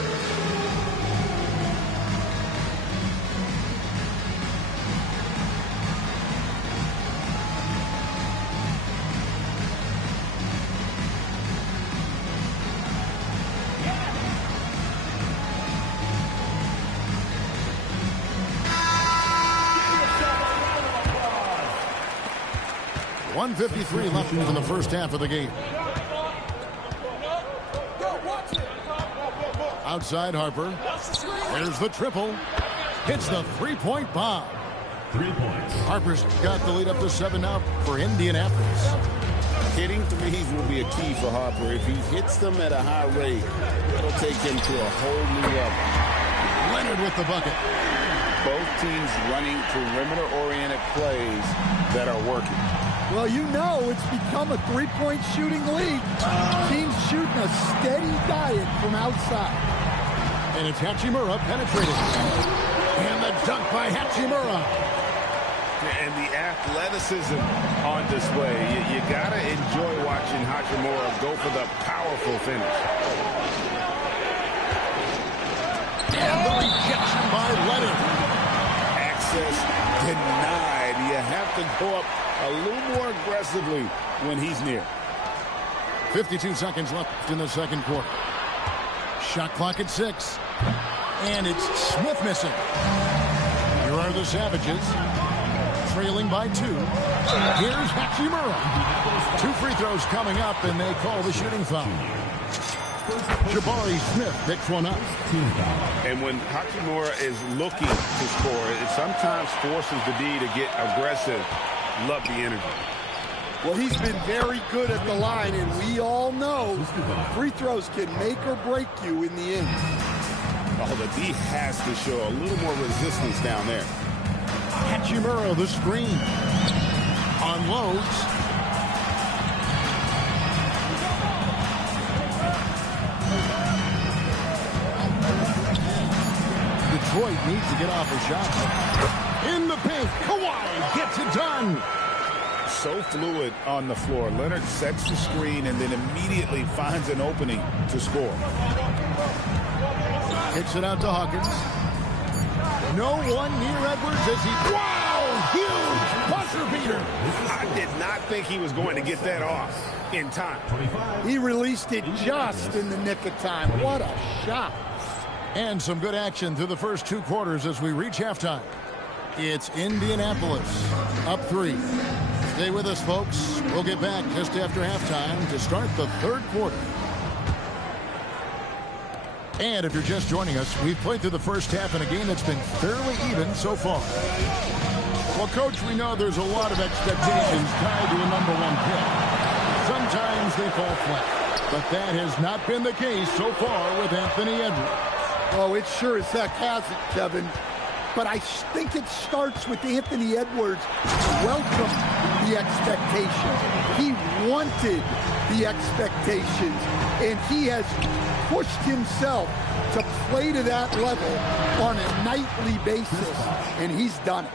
.153 left in the first half of the game. Outside Harper. There's the triple. Hits the three-point bomb. 3 points. Harper's got the lead up to 7 now for Indianapolis. Hitting threes will be a key for Harper. If he hits them at a high rate, it'll take him to a whole new level. Leonard with the bucket. Both teams running perimeter-oriented plays that are working. Well, you know it's become a three-point shooting league. Teams shooting a steady diet from outside. And it's Hachimura penetrating. And the dunk by Hachimura. And the athleticism on display. You got to enjoy watching Hachimura go for the powerful finish. And the rejection by Leonard. Access denied. You have to go up a little more aggressively when he's near. 52 seconds left in the second quarter. Shot clock at 6. And it's Smith missing. Here are the Savages. Trailing by 2. Here's Hachimura. 2 free throws coming up, and they call the shooting foul. Jabari Smith picks one up. And when Hachimura is looking to score, it sometimes forces the D to get aggressive. Love the energy. Well, he's been very good at the line, and we all know free throws can make or break you in the end. Oh, the D has to show a little more resistance down there. Hachimura, the screen. Unloads. Detroit needs to get off a shot. In the paint, Kawhi gets it done. So fluid on the floor. Leonard sets the screen and then immediately finds an opening to score. Hits it out to Hawkins. No one near Edwards as he... Wow! Huge buzzer beater! I did not think he was going to get that off in time. He released it just in the nick of time. What a shot. And some good action through the first 2 quarters as we reach halftime. It's Indianapolis up 3. Stay with us, folks. We'll get back just after halftime to start the 3rd quarter. And if you're just joining us, we've played through the first half in a game that's been fairly even so far. Well, Coach, we know there's a lot of expectations tied to a #1 pick. Sometimes they fall flat, but that has not been the case so far with Anthony Edwards. Oh, it sure as heck hasn't, Kevin. But I think it starts with Anthony Edwards welcomed the expectations. He wanted the expectations, and he has pushed himself to play to that level on a nightly basis, and he's done it.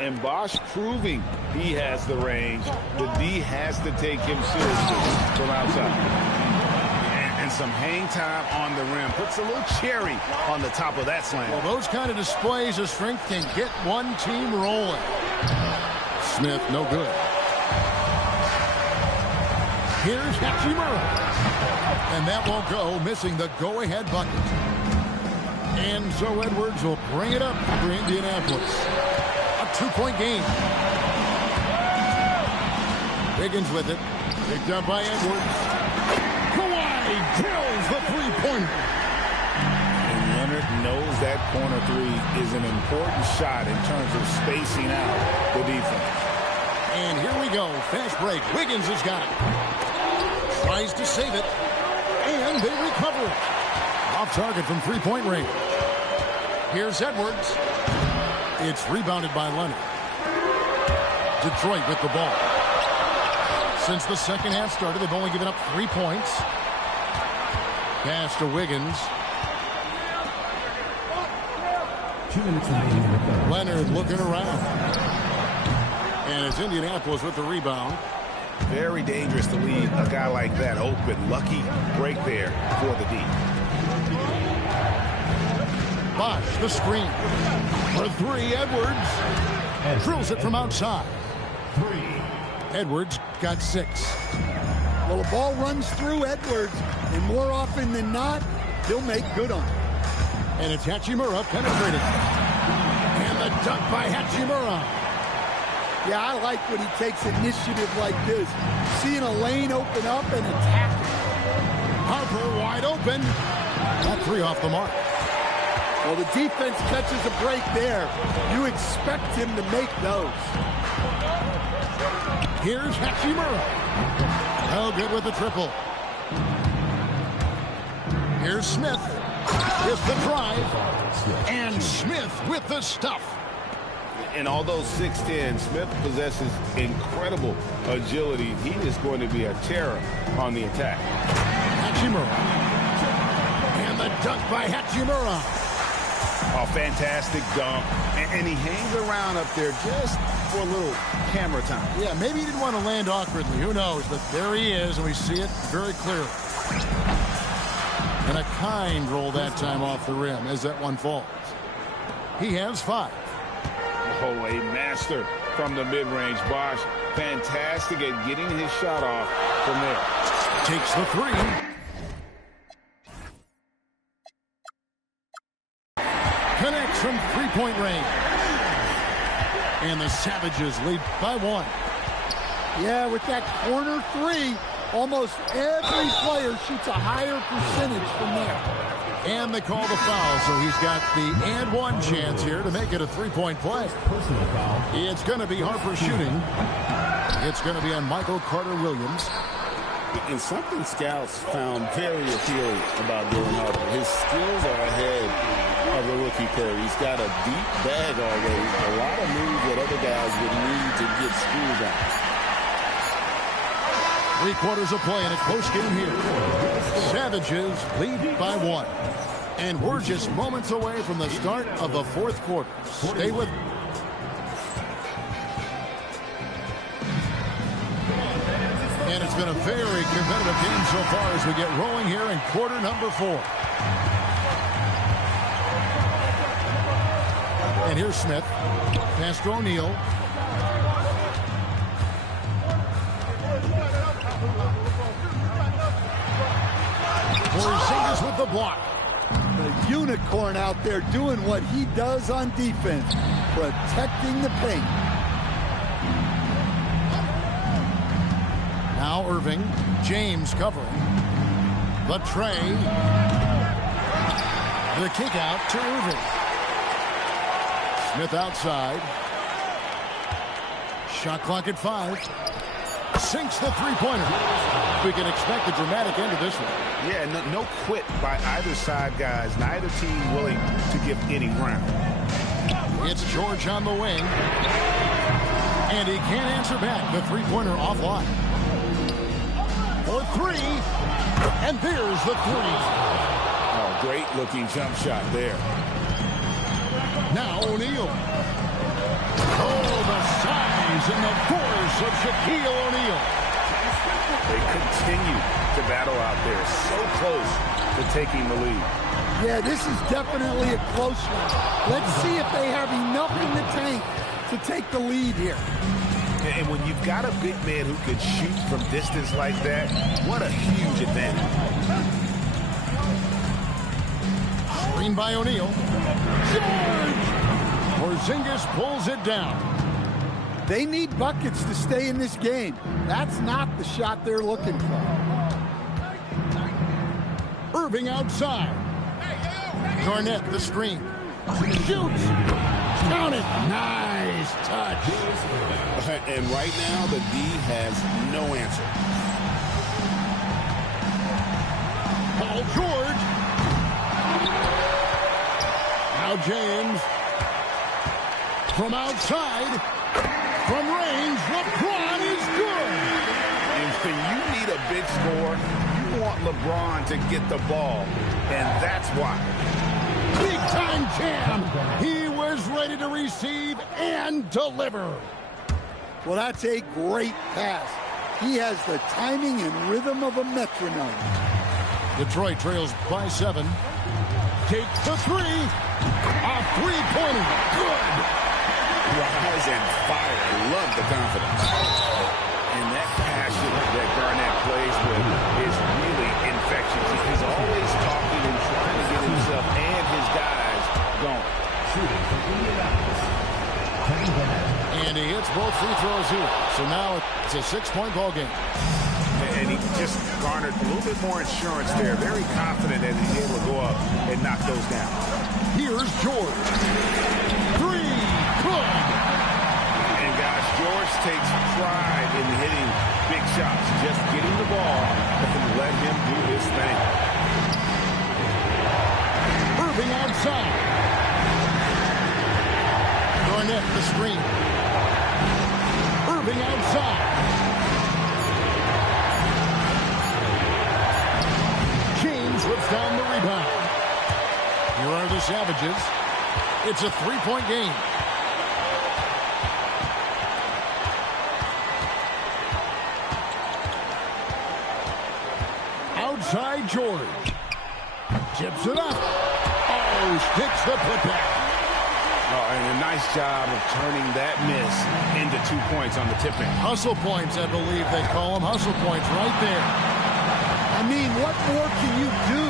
And Bosch proving he has the range. The D has to take him seriously from outside. And some hang time on the rim. Puts a little cherry on the top of that slam. Well, those kind of displays of strength can get one team rolling. Smith, no good. Here's Hachimura. And that won't go, missing the go-ahead bucket. And so Edwards will bring it up for Indianapolis. A 2-point game. Wiggins with it. Picked up by Edwards. Kawhi drills the three-pointer. And Leonard knows that corner 3 is an important shot in terms of spacing out the defense. And here we go. Fast break. Wiggins has got it. Tries to save it. And they recover it. Off target from three-point range. Here's Edwards. It's rebounded by Leonard. Detroit with the ball. Since the second half started, they've only given up 3 points. Pass to Wiggins. 2 minutes remaining in the third. Leonard looking around. And it's Indianapolis with the rebound. Very dangerous to leave a guy like that open. Lucky break there for the D. Bosch, the screen. For 3, Edwards. Drills it from outside. 3. Edwards got 6. Well, the ball runs through Edwards, and more often than not, he'll make good on it. And it's Hachimura penetrating. And the dunk by Hachimura. Yeah, I like when he takes initiative like this. Seeing a lane open up and attacking. Harper wide open. That 3 off the mark. Well, the defense catches a break there. You expect him to make those. Here's Hachimura. Oh, good with the triple. Here's Smith. With the drive. And Smith with the stuff. And although 6'10", Smith possesses incredible agility. He is going to be a terror on the attack. Hachimura. And the dunk by Hachimura. A fantastic dunk. And he hangs around up there just for a little camera time. Yeah, maybe he didn't want to land awkwardly. Who knows? But there he is, and we see it very clearly. And a kind roll that time off the rim as that one falls. He has 5. Oh, a master from the mid-range. Bosch, fantastic at getting his shot off from there. Takes the 3. Connects from three-point range. And the Savages lead by 1. Yeah, with that corner 3, almost every player shoots a higher percentage from there. And they call the foul, so he's got the and 1 chance here to make it a 3-point play. Personal foul. It's going to be Harper shooting. It's going to be on Michael Carter-Williams. And something scouts found very appealing about Dylan Harper. His skills are ahead of the rookie curve. He's got a deep bag already. A lot of moves that other guys would need to get screws on. 3 quarters of play in a close game here. Savages lead by 1. And we're just moments away from the start of the 4th quarter. Stay with me. And it's been a very competitive game so far as we get rolling here in quarter number 4. And here's Smith. Pass to O'Neal. Porzingis with the block. The unicorn out there doing what he does on defense, protecting the paint. Now Irving. James covering. The tray. The kick out to Irving. Smith outside. Shot clock at 5. Sinks the three-pointer. We can expect a dramatic end to this one. Yeah, no quit by either side, guys. Neither team willing to give any ground. It's George on the wing. And he can't answer back. The three-pointer offline. For 3. And there's the 3. Oh, great looking jump shot there. Now O'Neal. Oh, the size and the force of Shaquille O'Neal. They continue to battle out there, so close to taking the lead. Yeah, this is definitely a close one. Let's see if they have enough in the tank to take the lead here. And when you've got a big man who can shoot from distance like that, what a huge advantage. Screen by O'Neal. George! Porzingis pulls it down. They need buckets to stay in this game. That's not the shot they're looking for. Irving outside. Garnett the screen. Shoots. Count it. Nice touch. And right now, the D has no answer. Paul George. Now James. From outside. From range, LeBron is good. And when you need a big score, you want LeBron to get the ball. And that's why. Big time jam. He was ready to receive and deliver. Well, that's a great pass. He has the timing and rhythm of a metronome. Detroit trails by 7. Takes the 3. A three-pointer. Good. Rise and fire. I love the confidence. And that passion that Garnett plays with is really infectious. He's always talking and trying to get himself and his guys going. And he hits both free throws here. So now it's a 6-point ball game. And he just garnered a little bit more insurance there. Very confident that he's able to go up and knock those down. Here's George. 3. Good. And guys, George takes pride in hitting big shots. Just getting the ball and let him do his thing. Irving outside. Garnett the screen. Irving outside. James whips down the rebound. Here are the Savages. It's a 3-point game. Outside George. Tips it up. Oh, sticks the putback. Oh, and a nice job of turning that miss into 2 points on the tip-in. Hustle points, I believe they call them. Hustle points right there. I mean, what more can you do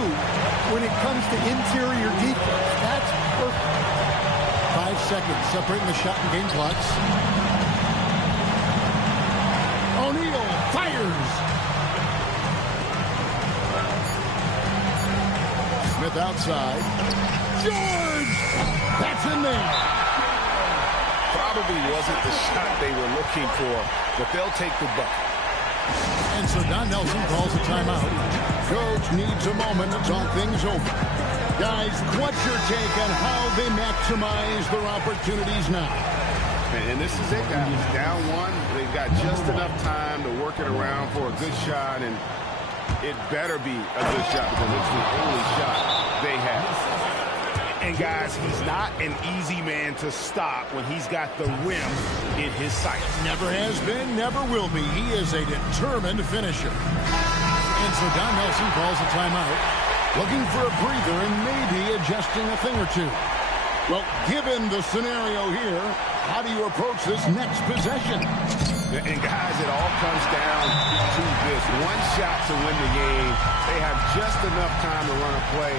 when it comes to interior defense? That's perfect. 5 seconds separating the shot and game clocks. O'Neal fires. Smith outside. George! That's in there. Probably wasn't the shot they were looking for, but they'll take the bucket. And so Don Nelson calls a timeout. Coach needs a moment to talk things over. Guys, what's your take on how they maximize their opportunities now? And this is it, guys. Down 1, they've got just enough time to work it around for a good shot, and it better be a good shot because it's the only shot they have. And, guys, he's not an easy man to stop when he's got the rim in his sights. Never has been, never will be. He is a determined finisher. And so Don Nelson calls a timeout, looking for a breather and maybe adjusting a thing or two. Well, given the scenario here, how do you approach this next possession? And guys, it all comes down to this. One shot to win the game. They have just enough time to run a play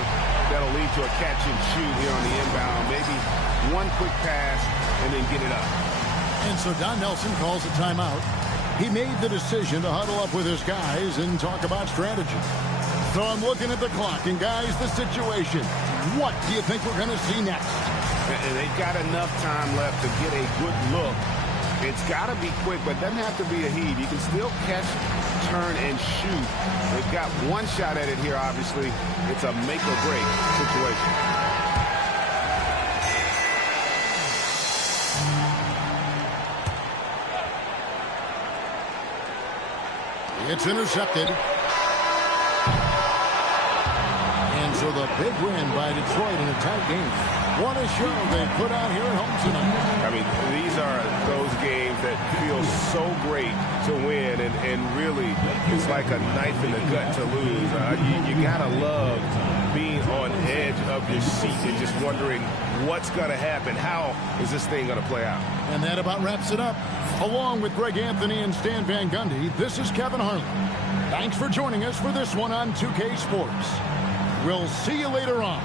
that'll lead to a catch and shoot here on the inbound. Maybe one quick pass and then get it up. And so Don Nelson calls a timeout. He made the decision to huddle up with his guys and talk about strategy. So I'm looking at the clock, and guys, the situation. What do you think we're going to see next? And they've got enough time left to get a good look. It's got to be quick, but it doesn't have to be a heave. You can still catch, turn, and shoot. They've got one shot at it here, obviously. It's a make-or-break situation. It's intercepted. And so the big win by Detroit in a tight game. What a show they put out here at home tonight. I mean, these are those games that feel so great to win, and really, it's like a knife in the gut to lose. You got to love being on edge of your seat and just wondering what's going to happen. How is this thing going to play out? And that about wraps it up. Along with Greg Anthony and Stan Van Gundy, this is Kevin Harlan. Thanks for joining us for this one on 2K Sports. We'll see you later on.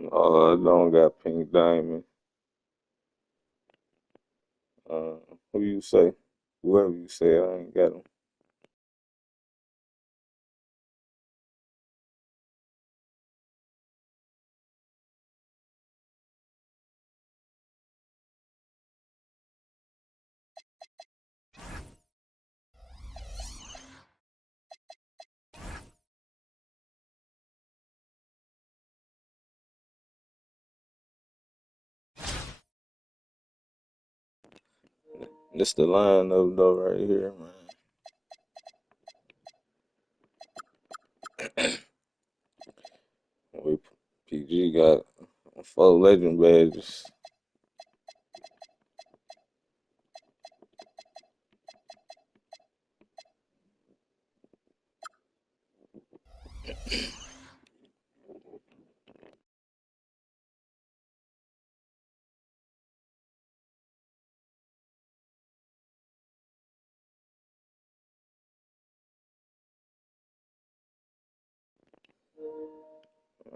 Oh, I don't got Pink Diamond. Who you say? Whoever you say, I ain't got him. This the lineup though right here, man. We PG got 4 legend badges.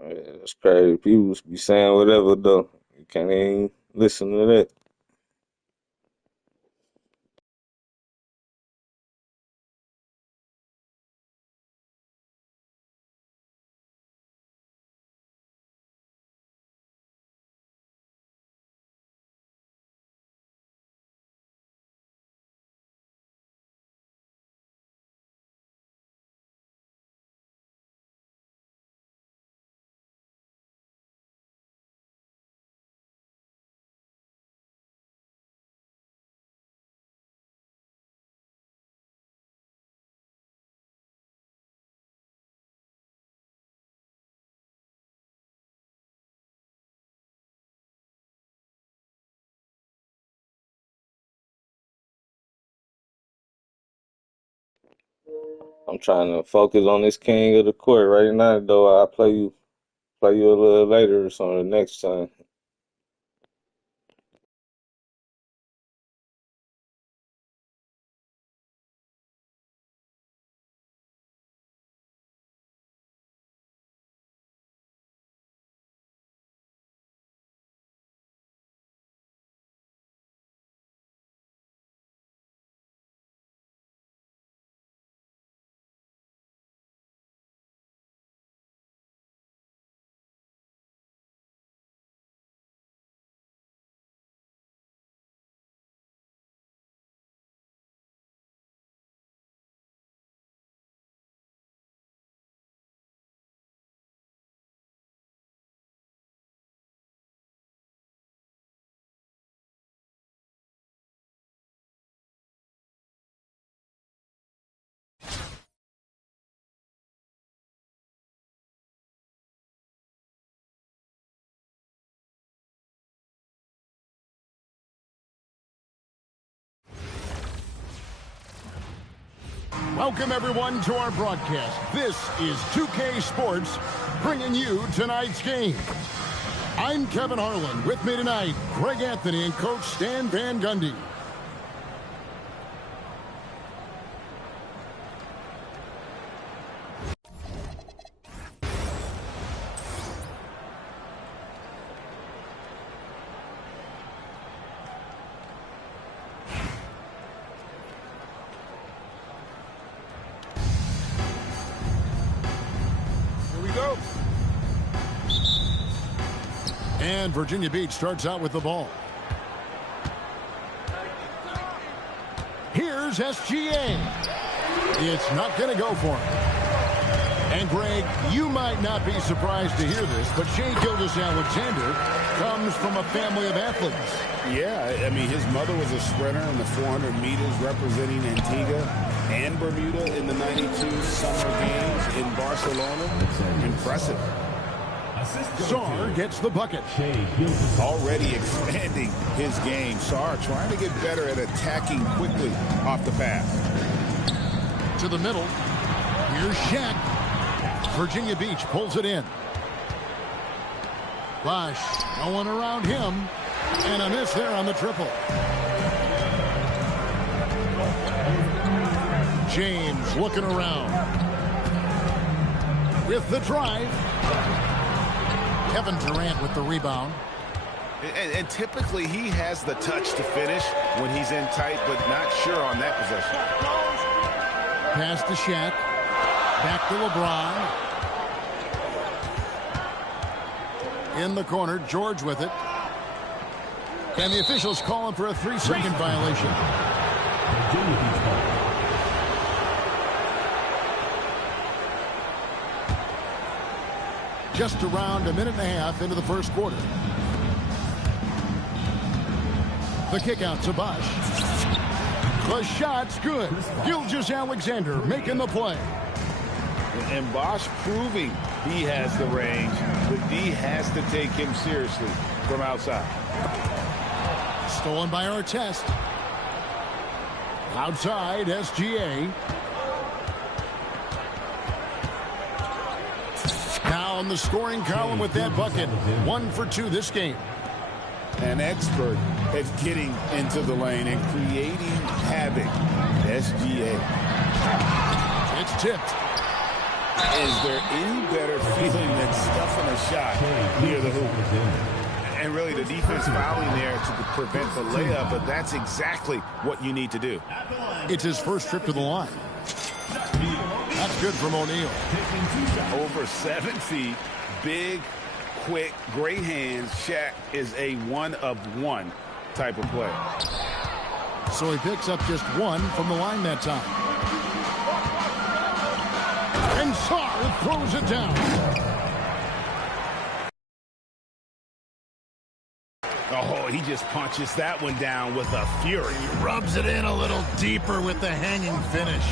Yeah, that's crazy. People be saying whatever though. You can't even listen to that. I'm trying to focus on this king of the court right now though. I'll play you a little later or something next time. Welcome, everyone, to our broadcast. This is 2K Sports, bringing you tonight's game. I'm Kevin Harlan. With me tonight, Greg Anthony and Coach Stan Van Gundy. And Virginia Beach starts out with the ball. Here's SGA. It's not going to go for him. And, Greg, you might not be surprised to hear this, but Shai Gilgeous-Alexander comes from a family of athletes. Yeah, I mean, his mother was a sprinter in the 400 meters representing Antigua and Bermuda in the 92 Summer Games in Barcelona. Impressive. Sarr gets the bucket. Already expanding his game. Sarr trying to get better at attacking quickly off the pass. To the middle. Here's Shaq. Virginia Beach pulls it in. Bosch, no one around him. And a miss there on the triple. James looking around. With the drive. Kevin Durant with the rebound. And typically he has the touch to finish when he's in tight, but not sure on that possession. Pass to Shaq. Back to LeBron. In the corner, George with it. And the officials calling for a 3-second violation. Just around a minute and a half into the first quarter. The kick out to Bosch. The shot's good. Gilgeous-Alexander making the play. And Bosch proving he has the range, but D has to take him seriously from outside. Stolen by Artest. Outside, SGA. Down the scoring column with that bucket. 1 for 2 this game. An expert at getting into the lane and creating havoc. SGA. It's tipped. Is there any better feeling than stuffing a shot near the hoop? And really the defense fouling there to prevent the layup, but that's exactly what you need to do. It's his first trip to the line. That's good from O'Neal. Over 7 feet, big, quick, great hands. Shaq is a one-of-one type of player. So he picks up just 1 from the line that time. And Sarr throws it down. Oh, he just punches that one down with a fury. He rubs it in a little deeper with the hanging finish.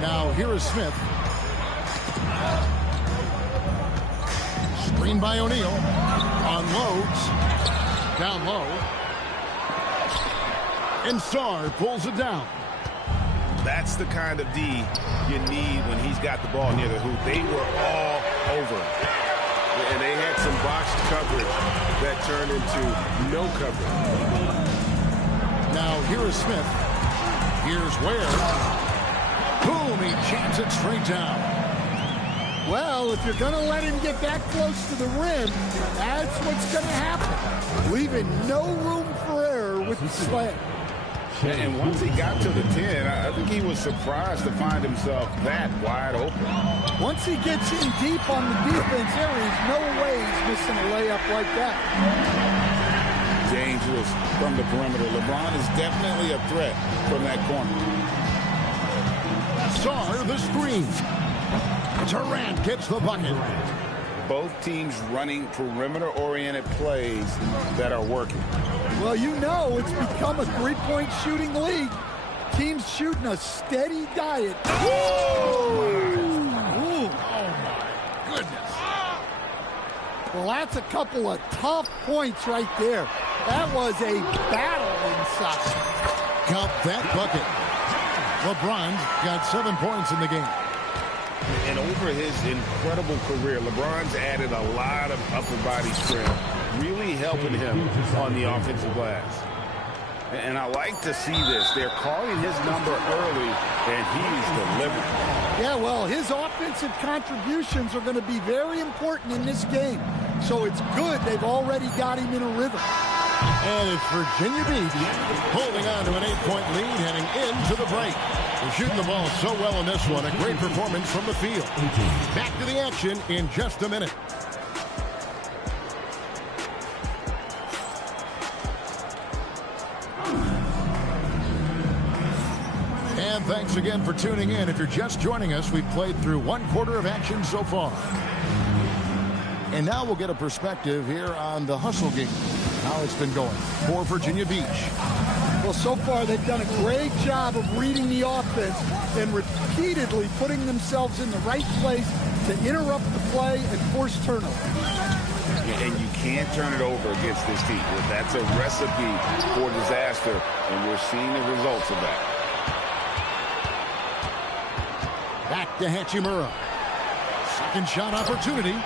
Now here is Smith. Screen by O'Neal. Unloads. Down low. And Sarr pulls it down. That's the kind of D you need when he's got the ball near the hoop. They were all over it. And they had some boxed coverage that turned into no coverage. Now here is Smith. Here's Ware. Boom, he jams it straight down. Well, if you're going to let him get that close to the rim, that's what's going to happen. Leaving no room for error with the slam. And once he got to the 10, I think he was surprised to find himself that wide open. Once he gets in deep on the defense, there is no way he's missing a layup like that. Dangerous from the perimeter. LeBron is definitely a threat from that corner. Sarr the screen. Durant gets the bucket. Both teams running perimeter-oriented plays that are working. Well, you know it's become a three-point shooting league. Teams shooting a steady diet. Ooh. Oh, my goodness. Well, that's a couple of tough points right there. That was a battle inside. Count that bucket. LeBron's got 7 points in the game. And over his incredible career, LeBron's added a lot of upper body strength, really helping him on the offensive glass. And I like to see this. They're calling his number early, and he's delivering. Yeah, well, his offensive contributions are going to be very important in this game. So it's good they've already got him in a rhythm. And it's Virginia Beach holding on to an 8-point lead heading into the break. They're shooting the ball so well in this one. A great performance from the field. Back to the action in just a minute. And thanks again for tuning in. If you're just joining us, we've played through 1 quarter of action so far. And now we'll get a perspective here on the hustle game, how it's been going for Virginia Beach. Well, so far they've done a great job of reading the offense and repeatedly putting themselves in the right place to interrupt the play and force turnovers. And you can't turn it over against this team. That's a recipe for disaster, and we're seeing the results of that. Back to Hachimura. Second shot opportunity.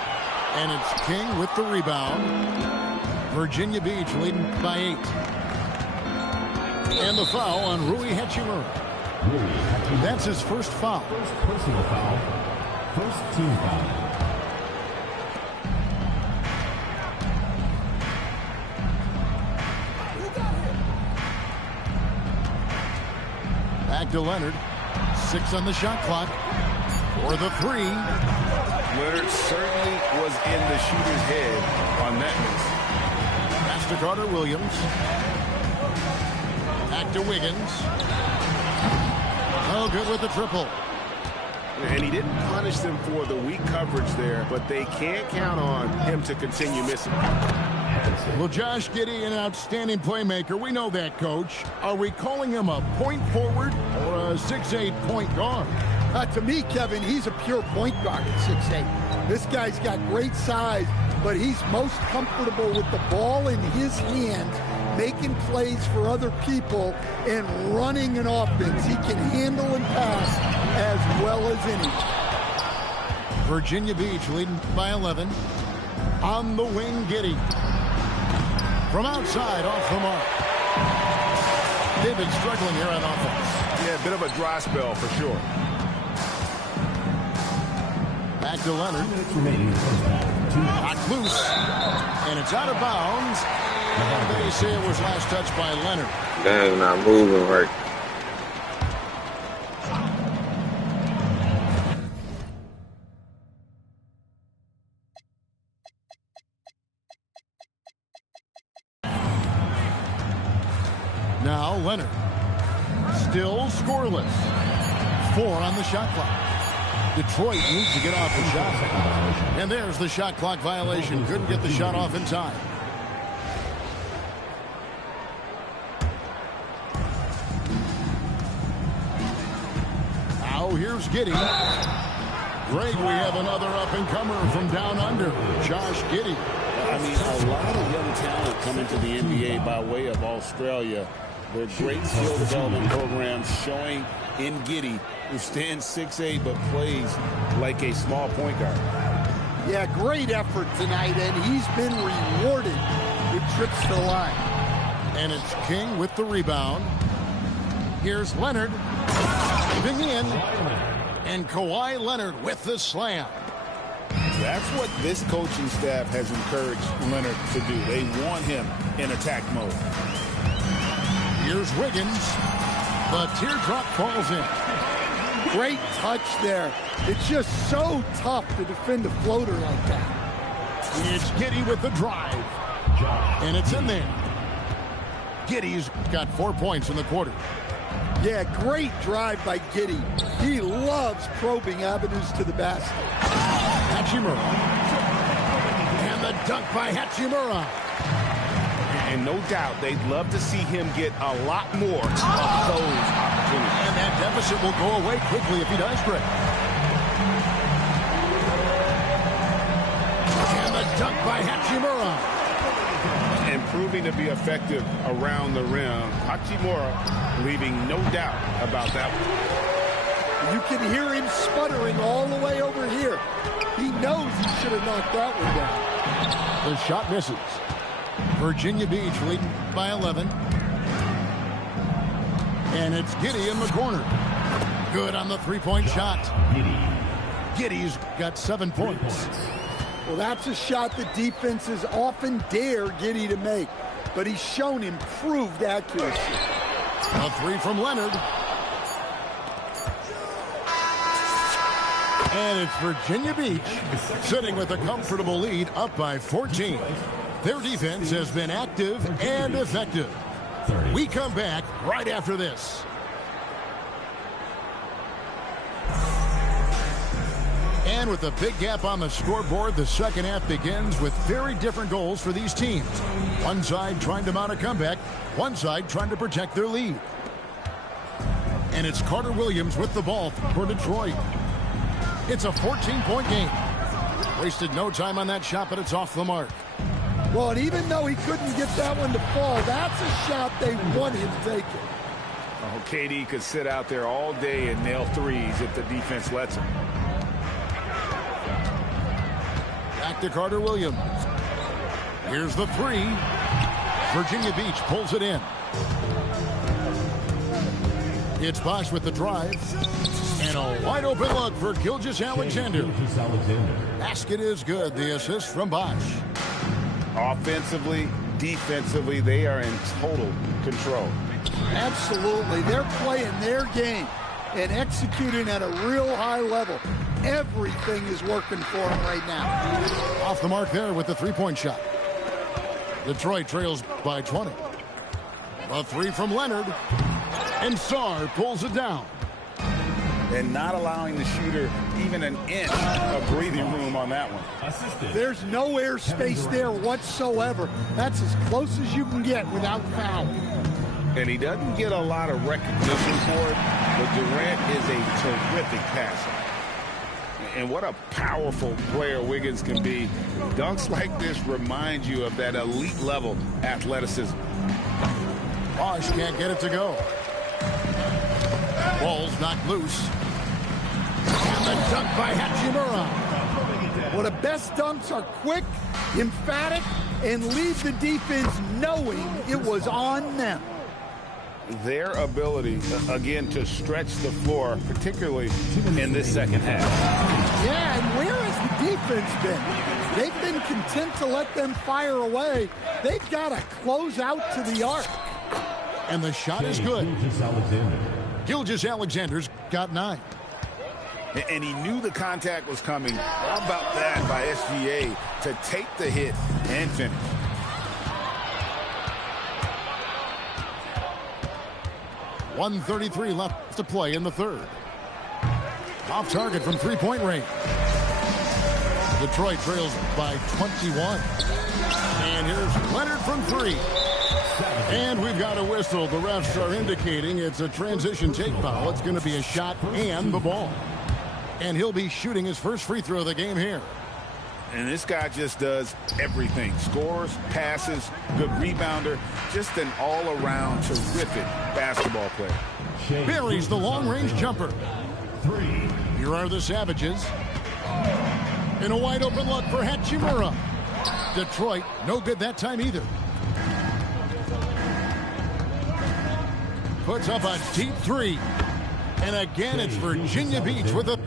And it's King with the rebound. Virginia Beach leading by 8. And the foul on Rui Hachimura. That's his first foul. First personal foul. First team foul. Back to Leonard. 6 on the shot clock. For the 3. Leonard certainly was in the shooter's head on that miss. Pass to Carter Williams. Back to Wiggins. Oh, good with the triple. And he didn't punish them for the weak coverage there, but they can't count on him to continue missing. Well, Josh Giddey, an outstanding playmaker. We know that, Coach. Are we calling him a point forward or a 6'8" point guard? To me, Kevin, he's a pure point guard at 6'8". This guy's got great size, but he's most comfortable with the ball in his hands, making plays for other people and running an offense. He can handle and pass as well as any. Virginia Beach leading by 11. On the wing, Giddey. From outside, off the mark. They've been struggling here on offense. Yeah, a bit of a dry spell for sure. Back to Leonard. Knocked loose. And it's out of bounds. And they say it was last touched by Leonard. Dang, not moving right. Now Leonard. Still scoreless. 4 on the shot clock. Detroit needs to get off the shot. And there's the shot clock violation. Couldn't get the shot off in time. Now here's Giddey. Greg, we have another up-and-comer from down under, Josh Giddey. I mean, a lot of young talent coming to the NBA by way of Australia. Their great skill development programs showing in Giddey, who stands 6'8" but plays like a small point guard. Yeah, great effort tonight, and he's been rewarded with trips to the line. And it's King with the rebound. Here's Leonard. Moving in. And Kawhi Leonard with the slam. That's what this coaching staff has encouraged Leonard to do. They want him in attack mode. Here's Wiggins. The teardrop falls in. Great touch there. It's just so tough to defend a floater like that. It's Giddey with the drive. And it's in there. Giddey's got 4 points in the quarter. Yeah, great drive by Giddey. He loves probing avenues to the basket. Hachimura. And the dunk by Hachimura. And no doubt they'd love to see him get a lot more of those opportunities. And that deficit will go away quickly if he does, Greg. And the dunk by Hachimura. And proving to be effective around the rim. Hachimura leaving no doubt about that one. You can hear him sputtering all the way over here. He knows he should have knocked that one down. The shot misses. Virginia Beach leading by 11. And it's Giddey in the corner. Good on the three-point shot. Giddey's got 7 points. Well, that's a shot that defenses often dare Giddey to make, but he's shown improved accuracy. A 3 from Leonard. And it's Virginia Beach sitting with a comfortable lead, up by 14. Their defense has been active and effective. We come back right after this. And with a big gap on the scoreboard, the second half begins with very different goals for these teams. One side trying to mount a comeback, one side trying to protect their lead. And it's Carter Williams with the ball for Detroit. It's a 14-point game. Wasted no time on that shot, but it's off the mark. Well, and even though he couldn't get that one to fall, that's a shot they want him taking. Oh, KD could sit out there all day and nail threes if the defense lets him. Back to Carter Williams. Here's the 3. Virginia Beach pulls it in. It's Bosch with the drive. And a wide open look for Gilgeous-Alexander. Basket is good. The assist from Bosch. Offensively, defensively, they are in total control. Absolutely. They're playing their game and executing at a real high level. Everything is working for them right now. Off the mark there with the three-point shot. Detroit trails by 20. A three from Leonard. And Sarr pulls it down. And not allowing the shooter even an inch of breathing room on that one. There's no air space there whatsoever. That's as close as you can get without foul. And he doesn't get a lot of recognition for it, but Durant is a terrific passer. And what a powerful player Wiggins can be. Dunks like this remind you of that elite level athleticism. Bosch can't get it to go. Ball's knocked loose. And the dunk by Hachimura. Well, the best dunks are quick, emphatic, and leave the defense knowing it was on them. Their ability, again, to stretch the floor, particularly in this second half. Yeah, and where has the defense been? They've been content to let them fire away. They've got to close out to the arc. And the shot is good. Gilgeous-Alexander's got 9. And he knew the contact was coming. How about that by SGA to take the hit and finish? .133 left to play in the third. Off target from three-point range. Detroit trails by 21. And here's Leonard from 3. And we've got a whistle. The refs are indicating it's a transition take foul. It's going to be a shot and the ball. And he'll be shooting his first free throw of the game here. And this guy just does everything. Scores, passes, good rebounder. Just an all-around terrific basketball player. Buries the long-range jumper. 3. Here are the Savages. In a wide-open look for Hachimura. Detroit, no good that time either. Puts up a deep 3. And again, it's Virginia Beach with a